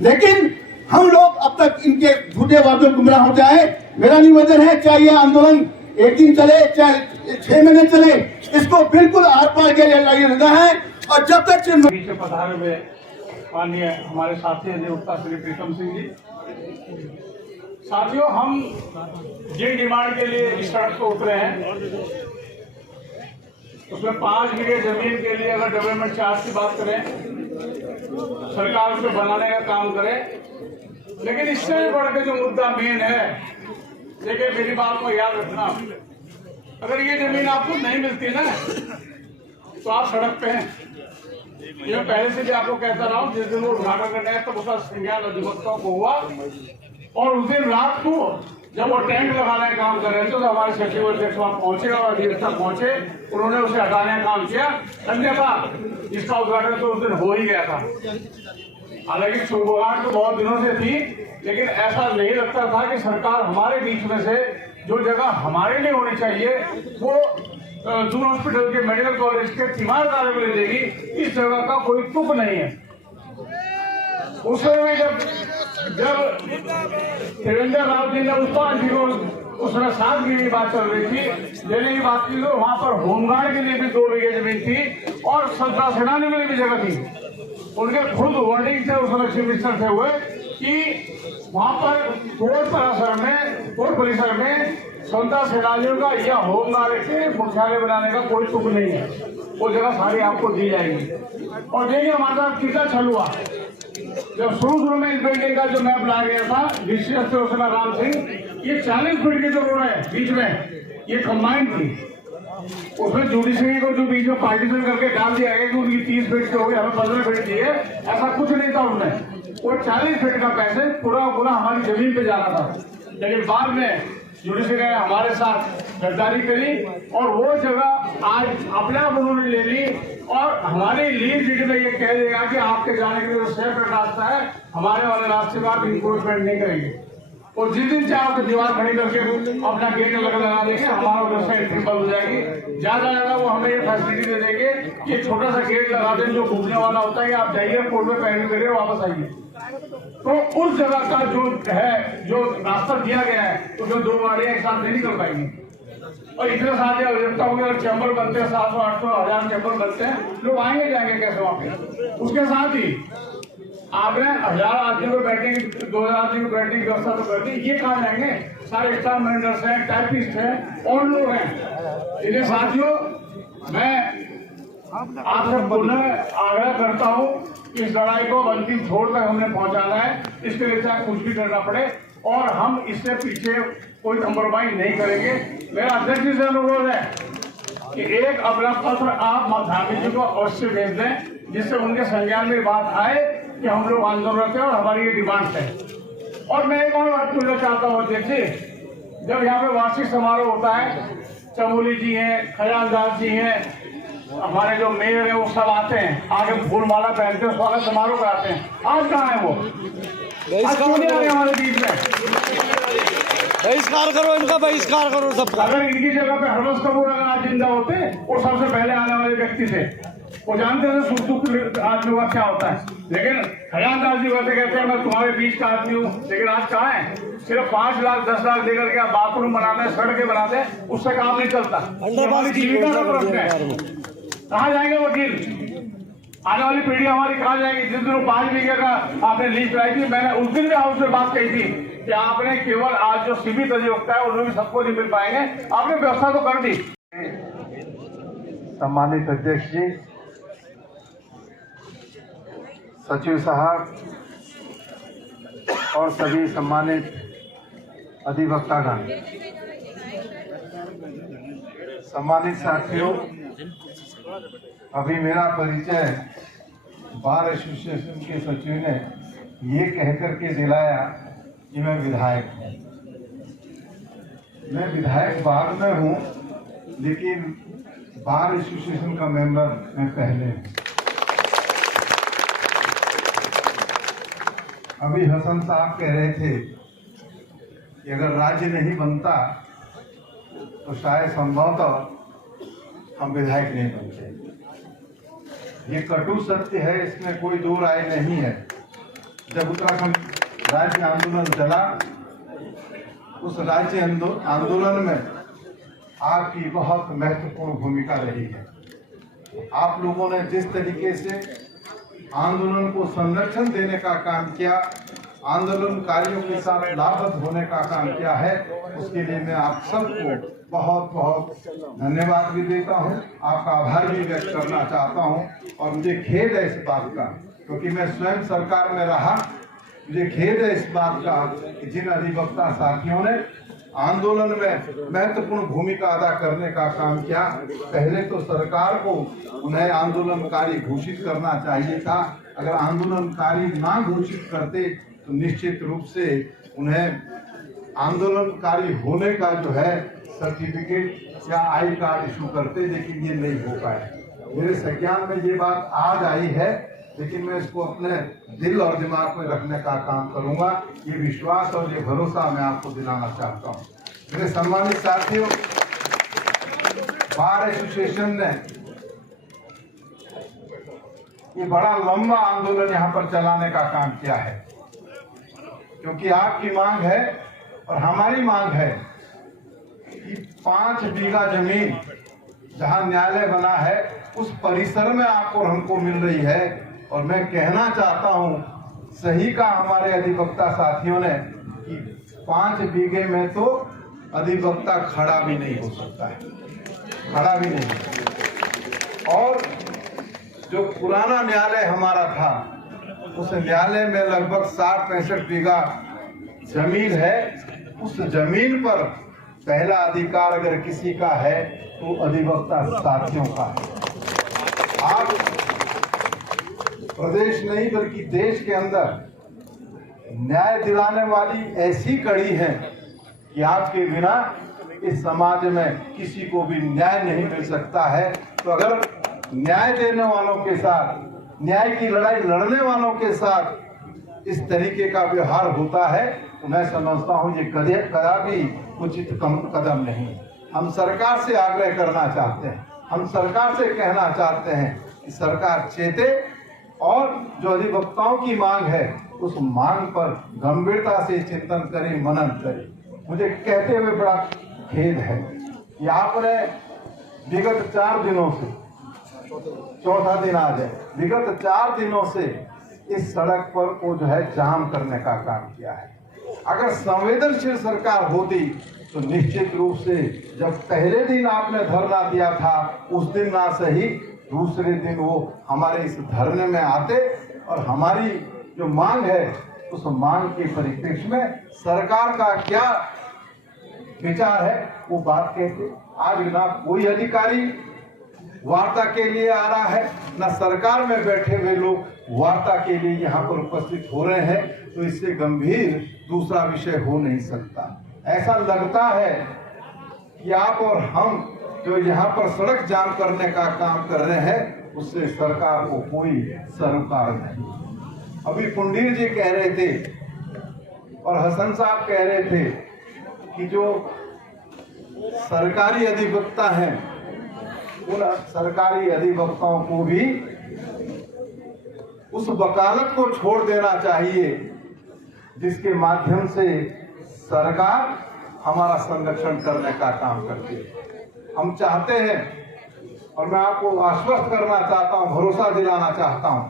लेकिन हम लोग अब तक इनके झूठे वादों गुमराह हो जाए। मेरा निवेदन है, चाहे ये आंदोलन 1 दिन चले, चाहे 6 महीने चले, इसको बिल्कुल आर पार के लिए लगी रहना है। और जब तक पीछे पधारे हुए माननीय हमारे साथी अधिवक्ता श्री प्रीतम सिंह जी, साथियों, हम जिन डिमांड के लिए इस सड़क पर उतरे हैं उसमें 5 बीघे जमीन के लिए अगर डेवलपमेंट चार्ज की बात करें, सरकार उसको बनाने का काम करे, लेकिन इससे भी बढ़ के जो मुद्दा मेन है, देखिए मेरी बात को याद रखना, अगर ये जमीन आपको नहीं मिलती ना तो आप सड़क पे हैं। ये मैं पहले से भी आपको कहता रहा हूँ, जिस दिन वो उद्घाटन करने तब उसका संज्ञान अधिवक्ताओं को हुआ, और उस दिन रात को जब वो टेंट लगाने का काम कर रहे थे तो हमारे सचिव अध्यक्ष वहां पहुंचे और अधिवक्ता पहुंचे, उन्होंने उसे हटाने का काम किया। अन्यथा इसका उद्घाटन तो उस दिन हो ही गया था। हालांकि शुरुआत तो बहुत दिनों से थी, लेकिन ऐसा नहीं लगता था कि सरकार हमारे बीच में से जो जगह हमारे लिए होनी चाहिए वो जून हॉस्पिटल के मेडिकल कॉलेज के तिमार कार्य में देगी। इस जगह का कोई तुक नहीं है। उस समय जब देवेंद्र राव जी ने पुष्पा जी को उस समय 7 बीघे की बात चल रही थी, देने की बात की, तो वहां पर होमगार्ड के लिए भी 2 बीघे जमीन थी और संता सेनानी के लिए भी जगह थी। उनके खुद वर्डिंग थे उस समय चीफ मिनिस्टर थे हुए कि वहां पर कोर्ट परिसर में संता सेनानियों का या होमगार्ड के मुख्यालय बनाने का कोई तुक नहीं है। वो जगह सारी आपको दी जाएगी। और देखिए हमारे साथ कितना छल हुआ, जब शुरू में इस बिल्डिंग का जो मैप लाया गया था डिस्ट्रिक्ट से उस समय राम सिंह, ये 40 फीट की जो रोड है बीच में, ये कंबाइंड थी। उसमें जुडिशरी को जो बीच में पार्टीशन करके डाल दिया गया कि उनकी 30 फीट की हो गई, हमें 15 फीट की है, ऐसा कुछ नहीं था उनमें। वो 40 फीट का पैसे पूरा हमारी जमीन पे जाना था। लेकिन बाद में जुडिशरी ने हमारे साथ गद्दारी करी और वो जगह आज अपने आप उन्होंने ले ली और हमारी लीड डीड में ये कह देगा कि आपके जाने के लिए जो सेपरेट रास्ता है, हमारे वाले रास्ते में आप इंक्रोचमेंट नहीं करेंगे। और जिस दिन चाहे आपको दीवार खड़ी करके अपना गेट लगा देंगे, हमारा उधर से एंट्री बंद हो जाएगी। ज्यादा वो हमें ये फैसिलिटी दे देंगे कि छोटा सा गेट लगा दें जो घूमने वाला होता है, आप जाइए कोर्ट में पैरवी करिए वापस आइए। तो उस जगह का जो है, जो रास्ता दिया गया है, तो जो 2 गाड़ियां एक साथ नहीं निकल पाएंगी। और इतने सारे अभियंता होंगे और चैम्बर बनते हैं, 700, 800, 1000 चैम्बर बनते हैं, लोग आएंगे जाएंगे कैसे वहां पे? उसके साथ ही आपने 1000 आदमी को बैठने की, 2000 आदमी को बैठने की व्यवस्था तो कर दी। ये कहाँ जाएंगे? सारे स्टाफ मेंबर्स हैं, टाइपिस्ट हैं और लोग हैं। इसलिए साथियों, मैं आपसे पुनः आग्रह करता हूँ कि इस लड़ाई को अंतिम छोर तक हमने पहुंचाना है। इसके लिए चाहे कुछ भी करना पड़े और हम इससे पीछे कोई कंप्रोमाइज नहीं करेंगे। मेरा अध्यक्ष जी से अनुरोध है कि एक अपना पत्र आप धामी जी को अवश्य भेज दें, जिससे उनके संज्ञान में बात आए कि हम लोग आंदोलन करते हैं और हमारी ये डिमांड है। और मैं एक और बात बोलना चाहता हूँ अध्यक्ष जी, जब यहाँ पे वार्षिक समारोह होता है, चमोली जी हैं, खजानदास जी हैं, हमारे जो मेयर है वो सब आते हैं, आगे फूल माला पहनते हैं, स्वागत समारोह कराते हैं। आज कहाँ है वो? आज क्यों नहीं आ रहे हमारे बीच में? बहिष्कार करो इनका, बहिष्कार करो सबका। अगर इनकी जगह पे हरबंस कपूर अगर आज जिंदा होते, वो सबसे पहले आने वाले व्यक्ति थे। वो जानते थे सुख दुख आदमियों का क्या होता है। लेकिन खजानदास जी वैसे कहते हैं मैं तुम्हारे बीच का आदमी हूँ, लेकिन आज कहाँ है? सिर्फ 5 लाख 10 लाख देकर के आप बाथरूम बनाते हैं, सड़कें बनाते हैं, उससे काम नहीं चलता। हमारी जीविका का प्रश्न है। कहाँ जाएंगे वकील? आने वाली पीढ़ी हमारी कहाँ जाएगी? जिस दिन 5 बीघे का आपने लीज कराई थी, मैंने उस दिन भी हाउस में बात कही थी कि आपने केवल आज जो सीमित अधिवक्ता है उन्हें भी सबको नहीं मिल पाएंगे, आपने व्यवस्था तो कर दी। सम्मानित अध्यक्ष जी, सचिव साहब और सभी सम्मानित अधिवक्तागण, सम्मानित साथियों, अभी मेरा परिचय बार एसोसिएशन के सचिव ने ये कहकर के दिलाया कि मैं विधायक हूँ। मैं विधायक बाद में हूँ, लेकिन बार एसोसिएशन का मेंबर मैं पहले हूँ। अभी हसन साहब कह रहे थे कि अगर राज्य नहीं बनता तो शायद संभवतः हम विधायक नहीं बनते। ये कटु सत्य है, इसमें कोई दो राय नहीं है। जब उत्तराखंड राज्य आंदोलन चला, उस राज्य आंदोलन में आपकी बहुत महत्वपूर्ण भूमिका रही है। आप लोगों ने जिस तरीके से आंदोलन को संरक्षण देने का काम किया, आंदोलनकारियों के साथ लाभबद्ध होने का काम किया है, उसके लिए मैं आप सबको बहुत बहुत धन्यवाद भी देता हूं, आपका आभार भी व्यक्त करना चाहता हूं। और मुझे खेद है इस बात का, क्योंकि मैं स्वयं सरकार में रहा, मुझे खेद है इस बात का कि जिन अधिवक्ता साथियों ने आंदोलन में महत्वपूर्ण भूमिका अदा करने का काम किया, पहले तो सरकार को उन्हें आंदोलनकारी घोषित करना चाहिए था। अगर आंदोलनकारी ना घोषित करते तो निश्चित रूप से उन्हें आंदोलनकारी होने का जो है सर्टिफिकेट या आई कार्ड इशू करते, लेकिन ये नहीं हो पाया। मेरे संज्ञान में ये बात आज आई है, लेकिन मैं इसको अपने दिल और दिमाग में रखने का काम करूंगा। ये विश्वास और ये भरोसा मैं आपको दिलाना चाहता हूँ। मेरे सम्मानित साथियों, बार एसोसिएशन ने ये बड़ा लंबा आंदोलन यहाँ पर चलाने का काम किया है, क्योंकि आपकी मांग है और हमारी मांग है कि 5 बीघा जमीन जहां न्यायालय बना है उस परिसर में आपको हमको मिल रही है। और मैं कहना चाहता हूं, सही का हमारे अधिवक्ता साथियों ने कि 5 बीघे में तो अधिवक्ता खड़ा भी नहीं हो सकता है, खड़ा भी नहीं। और जो पुराना न्यायालय हमारा था, उस न्यायालय में लगभग 60-65 बीघा जमीन है। उस जमीन पर पहला अधिकार अगर किसी का है तो अधिवक्ता साथियों का है। आप प्रदेश नहीं बल्कि देश के अंदर न्याय दिलाने वाली ऐसी कड़ी है कि आपके बिना इस समाज में किसी को भी न्याय नहीं मिल सकता है। तो अगर न्याय देने वालों के साथ, न्याय की लड़ाई लड़ने वालों के साथ इस तरीके का व्यवहार होता है तो मैं समझता हूं ये कदापि उचित कदम नहीं। हम सरकार से आग्रह करना चाहते हैं, हम सरकार से कहना चाहते हैं कि सरकार चेते और जो अधिवक्ताओं की मांग है उस मांग पर गंभीरता से चिंतन करे, मनन करे। मुझे कहते हुए बड़ा खेद है कि आपने विगत 4 दिनों से, चौथा दिन आज है, विगत 4 दिनों से इस सड़क पर वो जो है जाम करने का काम किया है। अगर संवेदनशील सरकार होती तो निश्चित रूप से जब पहले दिन आपने धरना दिया था उस दिन ना सही, दूसरे दिन वो हमारे इस धरने में आते और हमारी जो मांग है उस मांग के परिप्रेक्ष्य में सरकार का क्या विचार है वो बात कहते। आज ना कोई अधिकारी वार्ता के लिए आ रहा है, न सरकार में बैठे हुए लोग वार्ता के लिए यहाँ पर उपस्थित हो रहे हैं, तो इससे गंभीर दूसरा विषय हो नहीं सकता। ऐसा लगता है कि आप और हम जो यहाँ पर सड़क जाम करने का काम कर रहे हैं, उससे सरकार को कोई सरोकार नहीं। अभी पुंडीर जी कह रहे थे और हसन साहब कह रहे थे कि जो सरकारी अधिवक्ता हैं, उन सरकारी अधिवक्ताओं को भी उस वकालत को छोड़ देना चाहिए जिसके माध्यम से सरकार हमारा संरक्षण करने का काम करती है। हम चाहते हैं और मैं आपको आश्वस्त करना चाहता हूं, भरोसा दिलाना चाहता हूं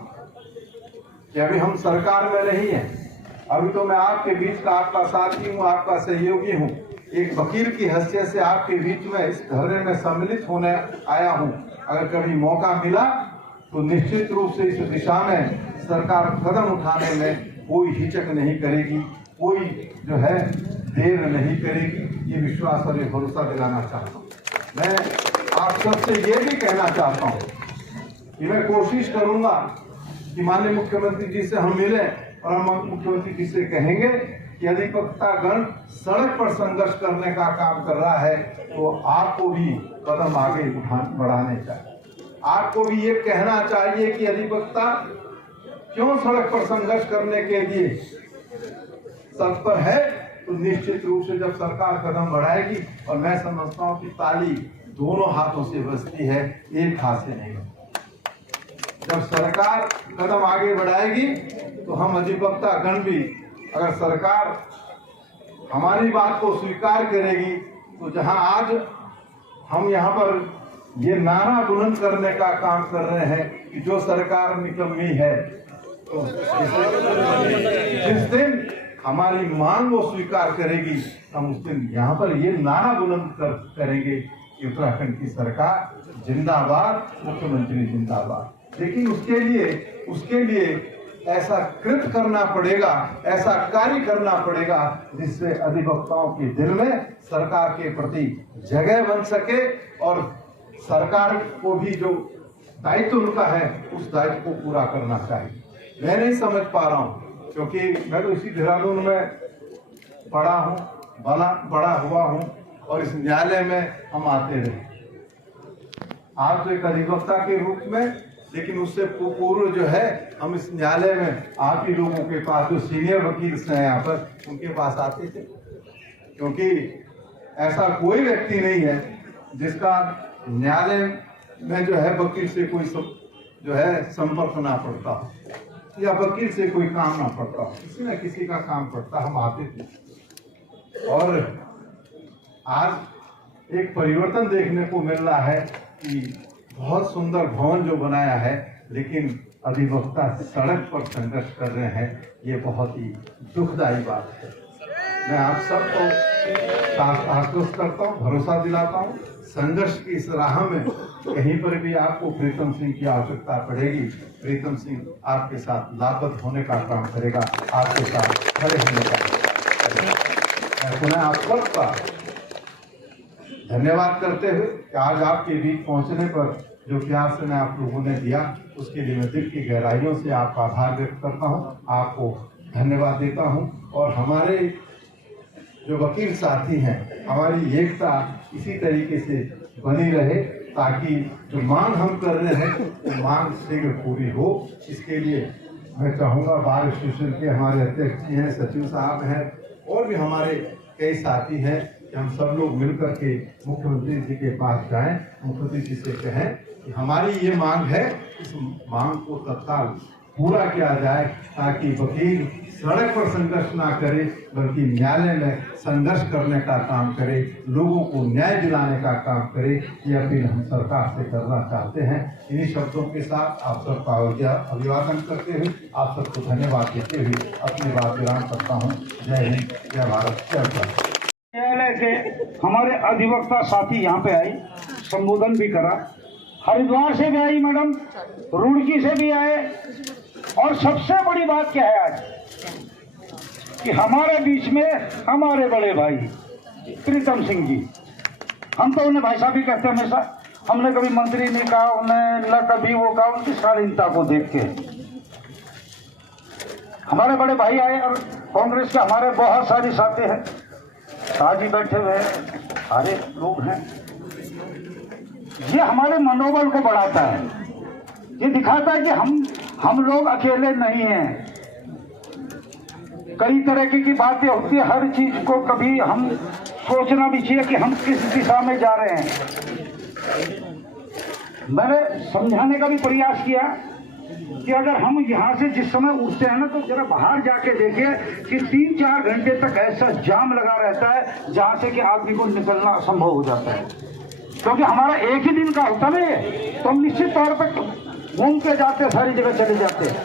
कि अभी हम सरकार में नहीं है, अभी तो मैं आपके बीच का आपका साथी हूं, आपका सहयोगी हूं, एक वकील की हैसियत से आपके बीच में इस धरने में सम्मिलित होने आया हूं। अगर कभी मौका मिला तो निश्चित रूप से इस दिशा में सरकार कदम उठाने में कोई हिचक नहीं करेगी, कोई जो है देर नहीं करेगी। ये विश्वास और ये भरोसा दिलाना चाहता हूँ। मैं आप सबसे ये भी कहना चाहता हूँ कि मैं कोशिश करूंगा कि माननीय मुख्यमंत्री जी से हम मिलें और हम मुख्यमंत्री जी से कहेंगे कि अधिवक्तागण सड़क पर संघर्ष करने का काम कर रहा है, तो आपको भी कदम आगे बढ़ाने चाहिए। आपको भी ये कहना चाहिए कि अधिवक्ता क्यों सड़क पर संघर्ष करने के लिए तत्पर है, तो निश्चित रूप से जब सरकार कदम बढ़ाएगी, और मैं समझता हूँ कि ताली दोनों हाथों से बजती है, एक हाथ से नहीं। जब सरकार कदम आगे बढ़ाएगी तो हम अधिवक्ता गण भी, अगर सरकार हमारी बात को स्वीकार करेगी, तो जहां आज हम यहाँ पर ये नारा बुलंद करने का काम कर रहे हैं कि जो सरकार निकम्मी है, तो जिस दिन हमारी मांग वो स्वीकार करेगी, हम उस दिन यहाँ पर ये नारा बुलंद करेंगे कि उत्तराखंड की सरकार जिंदाबाद, मुख्यमंत्री जिंदाबाद। लेकिन उसके लिए ऐसा कृत करना पड़ेगा, ऐसा कार्य करना पड़ेगा जिससे अधिवक्ताओं के दिल में सरकार के प्रति जगह बन सके, और सरकार को भी जो दायित्व उनका है उस दायित्व को पूरा करना चाहिए। मैं नहीं समझ पा रहा हूँ, क्योंकि मैं तो इसी देहरादून में पढ़ा हूँ, बड़ा हुआ हूँ, और इस न्यायालय में हम आते रहे। आप तो एक अधिवक्ता के रूप में, लेकिन उससे पूर्व जो है हम इस न्यायालय में आप ही लोगों के पास, जो सीनियर वकील हैं यहाँ पर, उनके पास आते थे, क्योंकि ऐसा कोई व्यक्ति नहीं है जिसका न्यायालय में जो है वकील से कोई जो है संपर्क ना पड़ता हो या वकील से कोई काम ना पड़ता हो, किसी न किसी का काम पड़ता। हम आते थे और आज एक परिवर्तन देखने को मिल रहा है कि बहुत सुंदर भवन जो बनाया है, लेकिन अधिवक्ता सड़क पर संघर्ष कर रहे हैं, ये बहुत ही दुखदायी बात है। मैं आप सबको आश्वस्त करता हूँ, भरोसा दिलाता हूँ, संघर्ष की इस राह में कहीं पर भी आपको प्रीतम सिंह की आवश्यकता पड़ेगी, प्रीतम सिंह आपके साथ लापत होने का काम करेगा, आपके साथ खड़े होने का। मैं पुनः आप सबका धन्यवाद करते हुए कि आज आपके बीच पहुंचने पर जो प्यार से मैं आप लोगों ने दिया, उसके लिए मैं दिल की गहराइयों से आपका आभार व्यक्त करता हूं, आपको धन्यवाद देता हूं। और हमारे जो वकील साथी हैं, हमारी एकता इसी तरीके से बनी रहे, ताकि जो मांग हम कर रहे हैं वो मांग शीघ्र पूरी हो। इसके लिए मैं चाहूँगा बार एसोसिएशन के हमारे अध्यक्ष जी हैं, सचिव साहब हैं, और भी हमारे कई साथी हैं, कि हम सब लोग मिलकर के मुख्यमंत्री जी के पास जाएं, मुख्यमंत्री जी से कहें कि हमारी ये मांग है, इस मांग को तत्काल पूरा किया जाए, ताकि वकील सड़क पर संघर्ष ना करे, बल्कि न्यायालय में संघर्ष करने का काम करे, लोगों को न्याय दिलाने का काम करे। ये अपील हम सरकार से करना चाहते हैं। इन्हीं शब्दों के साथ आप सबका अभिवादन करते हुए, आप सबको धन्यवाद देते हुए अपनी बात विराम करता हूँ। जय हिंद, जय भारत, जय भारत। न्यायालय से हमारे अधिवक्ता साथी यहाँ पे आए, संबोधन भी करा, हरिद्वार से भी आई मैडम, रुड़की से भी आए, और सबसे बड़ी बात क्या है आज कि हमारे बीच में हमारे बड़े भाई प्रीतम सिंह जी, हम तो उन्हें भाई साहब भी कहते हैं हमेशा, हमने कभी मंत्री ने कहा उन्हें, न कभी वो कहा, उनकी शालीनता को देख के। हमारे बड़े भाई आए और कांग्रेस के हमारे बहुत सारी साथी हैं, साजी बैठे हुए हैं, सारे लोग हैं। ये हमारे मनोबल को बढ़ाता है, ये दिखाता है कि हम लोग अकेले नहीं हैं। कई तरह की बातें होती है, हर चीज को कभी हम सोचना भी चाहिए कि हम किस दिशा में जा रहे हैं। मैंने समझाने का भी प्रयास किया कि अगर हम यहाँ से जिस समय उठते हैं ना, तो जरा बाहर जाके देखिए कि 3-4 घंटे तक ऐसा जाम लगा रहता है जहाँ से कि आदमी को निकलना असंभव हो जाता है, क्योंकि हमारा एक ही दिन का होता नहीं है, तो हम निश्चित तौर पर घूम के जाते, सारी जगह चले जाते हैं।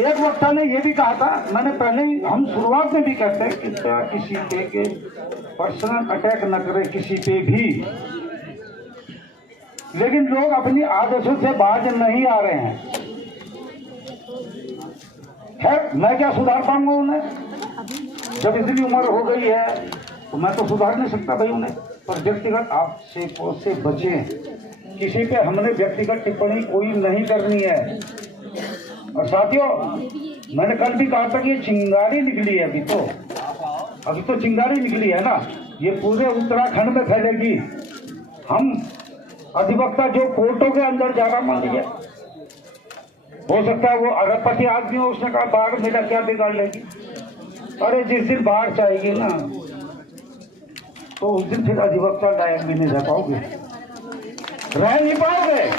एक वक्ता ने ये भी कहा था, मैंने पहले ही, हम शुरुआत में भी कहते हैं कि किसी पे के पर्सनल अटैक न करे किसी पे भी, लेकिन लोग अपनी आदतों से बाज नहीं आ रहे हैं। है, मैं क्या सुधार पाऊंगा उन्हें? जब इतनी उम्र हो गई है तो मैं तो सुधार नहीं सकता भाई उन्हें, पर व्यक्तिगत आपसे से बचें। किसी पे हमने व्यक्तिगत टिप्पणी कोई नहीं करनी है। और साथियों, मैंने कल भी कहा था कि ये चिंगारी निकली है, अभी तो चिंगारी निकली है ना, ये पूरे उत्तराखंड में फैलेगी। हम अधिवक्ता जो कोर्टों के अंदर जा रहा, मान लीजिए, हो सकता है वो अरबपति आदमी हो, उसने कहा बाढ़ मेरा क्या बिगाड़ लेगी। अरे जिस दिन बाढ़ आएगी ना, तो उस दिन फिर अधिवक्ता लायक भी नहीं रह पाओगे, रह नहीं पाओगे।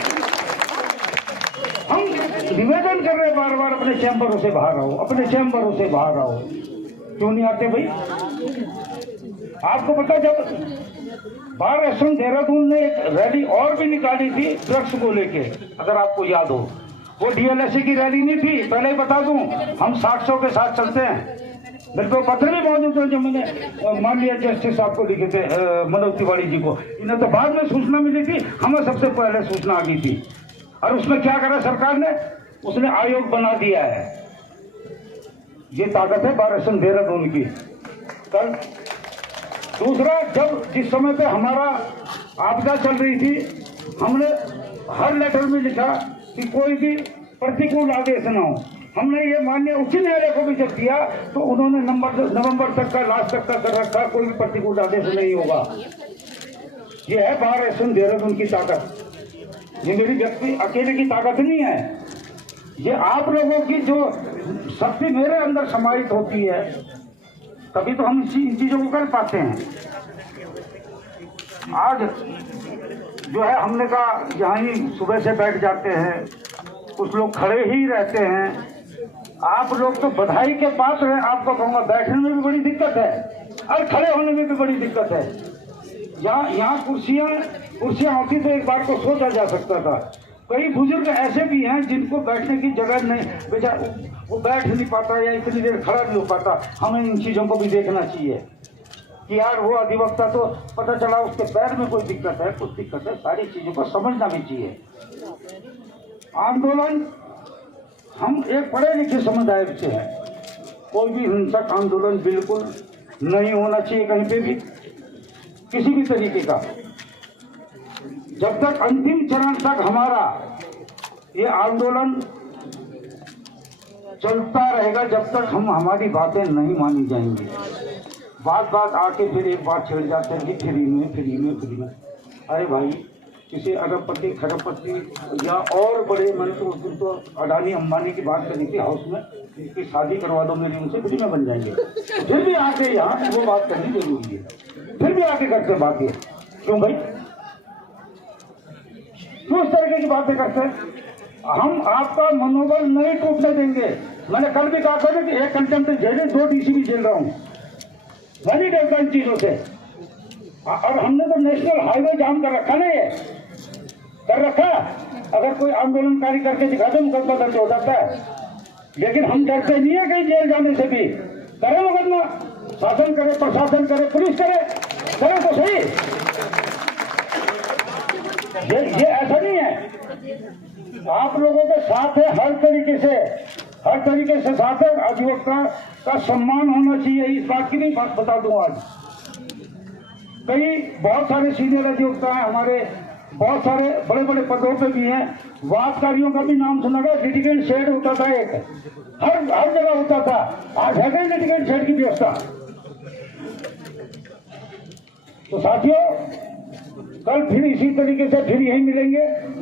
हम निवेदन कर रहे बार बार, अपने चैम्बरों से बाहर आओ, अपने चैम्बरों से बाहर आओ। क्यों नहीं आते भाई? आपको पता, जब बार एसोसिएशन देहरादून ने एक रैली और भी निकाली थी ड्रग्स को लेके, अगर आपको याद हो, वो डीएलएसए की रैली नहीं थी। पहले ही बता दूं, हम 700 के साथ चलते हैं। मेरे को पत्र भी मौजूद है जो मैंने माननीय जस्टिस साहब को लिखे थे, मनोज तिवारी जी को। इन्हें तो बाद में सूचना मिली थी, हमें सबसे पहले सूचना आ गई थी। और उसमें क्या करा सरकार ने? उसने आयोग बना दिया है। ये ताकत है बार एसोसिएशन देहरादून की। कल दूसरा, जब जिस समय पे हमारा आपदा चल रही थी, हमने हर लेटर में लिखा कि कोई भी प्रतिकूल आदेश न हो। हमने ये माननीय उच्च न्यायालय को भी जब दिया तो उन्होंने नवंबर तक का, लास्ट तक का कर रखा, कोई भी प्रतिकूल आदेश नहीं होगा। ये है बार एसोसिएशन देहरादून की ताकत। ये मेरी व्यक्ति अकेले की ताकत नहीं है, ये आप लोगों की जो शक्ति मेरे अंदर समाहित होती है, तभी तो हम इन चीजों को कर पाते हैं। आज जो है, हमने कहा यहाँ ही सुबह से बैठ जाते हैं, कुछ लोग खड़े ही रहते हैं। आप लोग तो बधाई के पात्र हैं। आपको कहूँगा, बैठने में भी बड़ी दिक्कत है और खड़े होने में भी बड़ी दिक्कत है। यहाँ कुर्सियाँ होती तो एक बार को सोचा जा सकता था। कई बुजुर्ग ऐसे भी हैं जिनको बैठने की जगह नहीं, बेचारा वो बैठ नहीं पाता या इतनी देर खड़ा नहीं हो पाता। हमें इन चीज़ों को भी देखना चाहिए कि यार वो अधिवक्ता तो पता चला उसके पैर में कोई दिक्कत है, कुछ दिक्कत है, सारी चीज़ों को समझना भी चाहिए। आंदोलन, हम एक पढ़े लिखे समुदाय से हैं, कोई भी हिंसक आंदोलन बिल्कुल नहीं होना चाहिए कहीं पे भी, किसी भी तरीके का। जब तक अंतिम चरण तक हमारा ये आंदोलन चलता रहेगा, जब तक हमारी बातें नहीं मानी जाएंगी। बात आके फिर एक बात छेड़ जाते हैं कि फ्री में। अरे भाई, किसी अरबपति खरबपति या और बड़े, मैंने तो उस दिन तो अडानी अंबानी की बात करी थी हाउस में कि शादी करवा दो मेरी उनसे, फ्री में बन जाएंगे। फिर भी आके यहाँ वो बात करनी जरूरी है, फिर भी आके करते बातें। क्यों भाई, क्यों इस तरीके की बातें करते हैं? हम आपका मनोबल नहीं टूटने देंगे। मैंने कल भी कहा था कि एक कंटेम्प्ट जेल, 2 डीसी भी झेल रहा हूँ, मैं नहीं डरता इन चीजों से। और हमने तो नेशनल हाईवे जाम कर रखा ना, ये कर रखा। अगर कोई आंदोलनकारी करके दिखा दे, मुकदमा दर्ज हो जाता है। लेकिन हम डरते नहीं है कहीं जेल जाने से भी। करे मुकदमा, शासन करे, प्रशासन करे, पुलिस करे तो सही। ये ऐसा नहीं है। आप लोगों के साथ है हर तरीके से साथ है। अधिवक्ता का सम्मान होना चाहिए, इस बात की नहीं बात बता दूं आज। कई बहुत सारे सीनियर अधिवक्ता हैं हमारे, बहुत सारे बड़े बड़े पदों पे भी हैं। वादकारियों का भी नाम सुना गया। लिटिगेंट शेड होता था एक, हर जगह होता था। आज है कहीं लिटिगेंट शेड की व्यवस्था? तो साथियों, कल फिर इसी तरीके से फिर यही मिलेंगे।